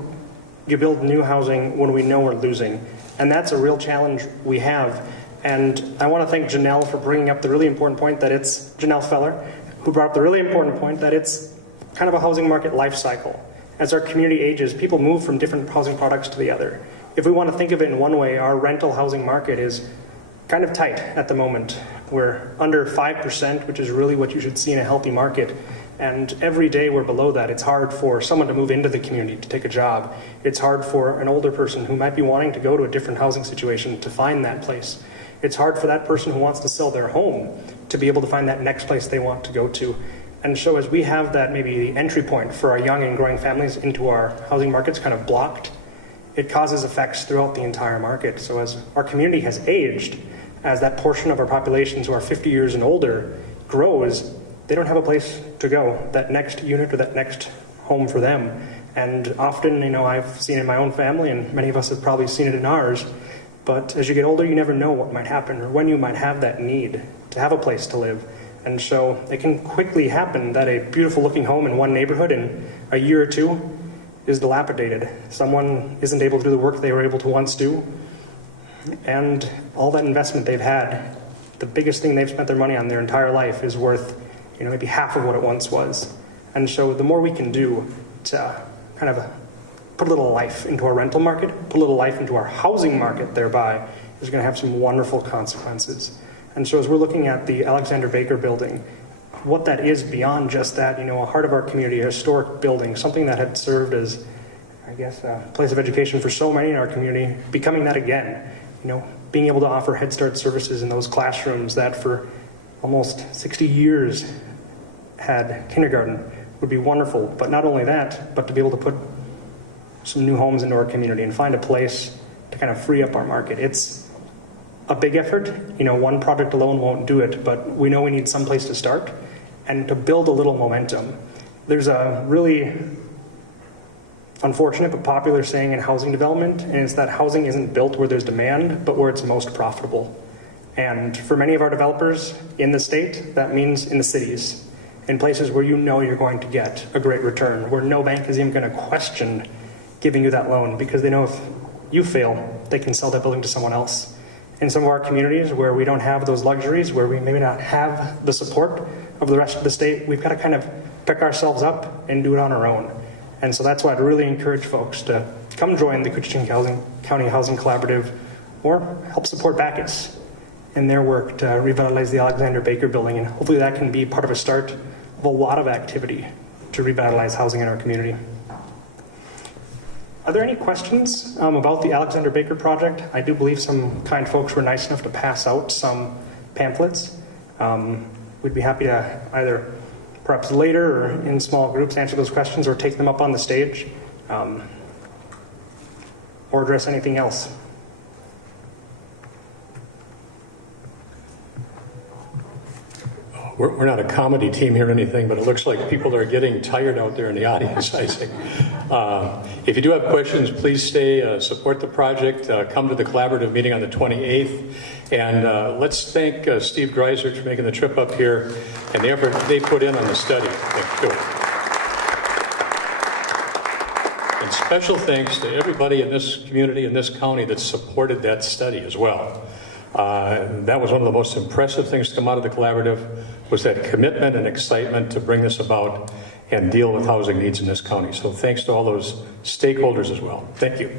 you build new housing when we know we're losing? And that's a real challenge we have. And I want to thank Janelle for bringing up the really important point that it's, Janelle Feller, who brought up the really important point that it's kind of a housing market life cycle. As our community ages, people move from different housing products to the other. If we want to think of it in one way, our rental housing market is kind of tight at the moment. We're under 5%, which is really what you should see in a healthy market. And every day we're below that. It's hard for someone to move into the community to take a job. It's hard for an older person who might be wanting to go to a different housing situation to find that place. It's hard for that person who wants to sell their home to be able to find that next place they want to go to. And so as we have that maybe the entry point for our young and growing families into our housing markets kind of blocked, it causes effects throughout the entire market. So as our community has aged, as that portion of our populations who are 50 years and older grows, they don't have a place to go, that next unit or that next home for them. And often, you know, I've seen it in my own family, and many of us have probably seen it in ours, but as you get older, you never know what might happen or when you might have that need to have a place to live. And so it can quickly happen that a beautiful looking home in one neighborhood in a year or two is dilapidated. Someone isn't able to do the work they were able to once do, and all that investment they've had, the biggest thing they've spent their money on their entire life, is worth, you know, maybe half of what it once was. And so the more we can do to kind of put a little life into our rental market, put a little life into our housing market thereby, is going to have some wonderful consequences. And so as we're looking at the Alexander Baker Building, what that is beyond just that, you know, a heart of our community, a historic building, something that had served as, I guess, a place of education for so many in our community, becoming that again, you know, being able to offer Head Start services in those classrooms that for almost 60 years had kindergarten would be wonderful. But not only that, but to be able to put some new homes into our community and find a place to kind of free up our market. It's a big effort. You know, one project alone won't do it, but we know we need some place to start and to build a little momentum. There's a really unfortunate but popular saying in housing development, and it's that housing isn't built where there's demand, but where it's most profitable. And for many of our developers in the state, that means in the cities, in places where you know you're going to get a great return, where no bank is even going to question giving you that loan, because they know if you fail, they can sell that building to someone else. In some of our communities where we don't have those luxuries, where we maybe not have the support of the rest of the state, we've got to kind of pick ourselves up and do it on our own. And so that's why I'd really encourage folks to come join the Couchiching County Housing Collaborative or help support Bacchus in their work to revitalize the Alexander Baker Building. And hopefully that can be part of a start of a lot of activity to revitalize housing in our community. Are there any questions about the Alexander Baker project? I do believe some kind folks were nice enough to pass out some pamphlets. We'd be happy to either perhaps later or in small groups answer those questions or take them up on the stage or address anything else. We're not a comedy team here or anything, but it looks like people are getting tired out there in the audience, I think. If you do have questions, please stay, support the project, come to the collaborative meeting on the 28th, and let's thank Steve Greiser for making the trip up here and the effort they put in on the study. Thank you. And special thanks to everybody in this community, in this county that supported that study as well. That was one of the most impressive things to come out of the collaborative, was that commitment and excitement to bring this about and deal with housing needs in this county. So thanks to all those stakeholders as well. Thank you.